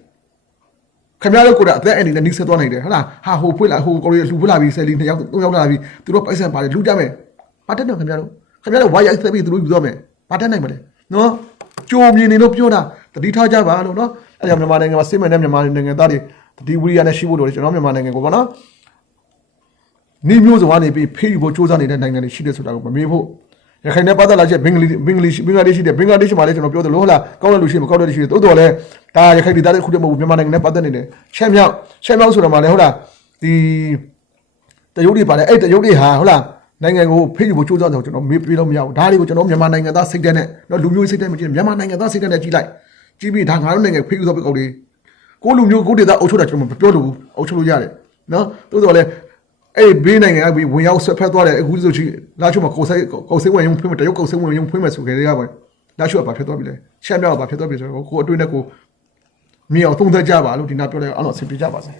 ခင်ဗျားတို့ကိုယ်ကအသက်အန္တရာယ်နဲ့နှိစက်သွားနိုင်တယ်ဟုတ်လားဟာဟိုဖွေးလာဟိုကိုရီလှူဖွေးလာပြီးဆယ်လီ2ယောက်3ယောက်လာပြီးသူတို့ပိုက်ဆံပါတယ်လူကြမယ်ဘာတက်တော့ခင်ဗျားတို့ဝါရိုက်သက်ပြီးသူတို့ယူသွားမယ်ဘာတက်နိုင်မလဲနော်ကြိုမြင်နေလို့ပြောတာတတိထားကြပါလို့နော်အဲ့ဒါမြန်မာနိုင်ငံမှာစစ်မှန်တဲ့မြန်မာနိုင်ငံသားတွေတတိဝိရိယနဲ့ရှိဖို့လို့ကျွန်တော်မြန်မာနိုင်ငံကိုပေါ့နော်နေမျိုးစုံကနေပြီးဖေးဖို့စ조사နေတဲ့နိုင်ငံတွေရှိတယ်ဆိုတာကိုမမေ့ဖို့ရခိုင်နဲ့ပတ်သက်လာချက်ဘင်္ဂလားဒေ့ရှ်မှာလည်းကျွန်တော်ပြောသလိုဟုတ်လားကောင်းတဲ့လူရှိမကောင်းတဲ့လူရှိတိုးတော်လဲဒါရခိုင်ဒေသတဲ့ခုတည်းမဟုတ်ဘူးမြန်မာနိုင်ငံနဲ့ပတ်သက်နေတယ်ချက်မြောက်ဆိုတော့မှလည်းဟုတ်လားဒီတရုတ်တွေပါတယ်အဲ့တရုတ်တွေဟာဟုတ်လားနိုင်ငံကိုဖေးဖို့စ조사တော့ကျွန်တော်မေ့ပြေးလို့မရဘူးဒါတွေကိုကျွန်တော်မြန်မာနိုင်ငံသားစိတ်တဲ့နဲ့နော်လူမျိုးစိတ်တဲ့မကြည့်မြန်မာနိုင်ငံသားစိတ်တဲ့နဲ့ကြည့်လိုက်ကြည့်ပြီးဒါငါတို့နိုင်ငံဖေးဖို့ကောက်တွေကိုလူမျိုးကိုဒေသအုပ်ချုပ်တာကျွန်တော်မပြောလို့ဘူးအုပ်ချုပ်လို့ရတယ်နော်တိုးတော်လဲအဲ့ဘေးနိုင်ငံကဝင်ရောက်ဆွဲဖက်သွားတယ်အခုဆိုချီလာချိုမှာကိုစိတ်ဝင်ရုံဖွင့်မတရုတ်ကိုစိတ်ဝင်ရုံဖွင့်မဆိုခဲ့ရပါလာချိုကဘာဖြစ်သွားပြီလဲရှမ်းမြောက်ကဘာဖြစ်သွားပြီဆိုတော့ကိုအတွင်းနဲ့ကိုမြေအောင်သုံးသက်ကြပါလို့ဒီနာပြောလိုက်အောင်အဆင်ပြေကြပါစေ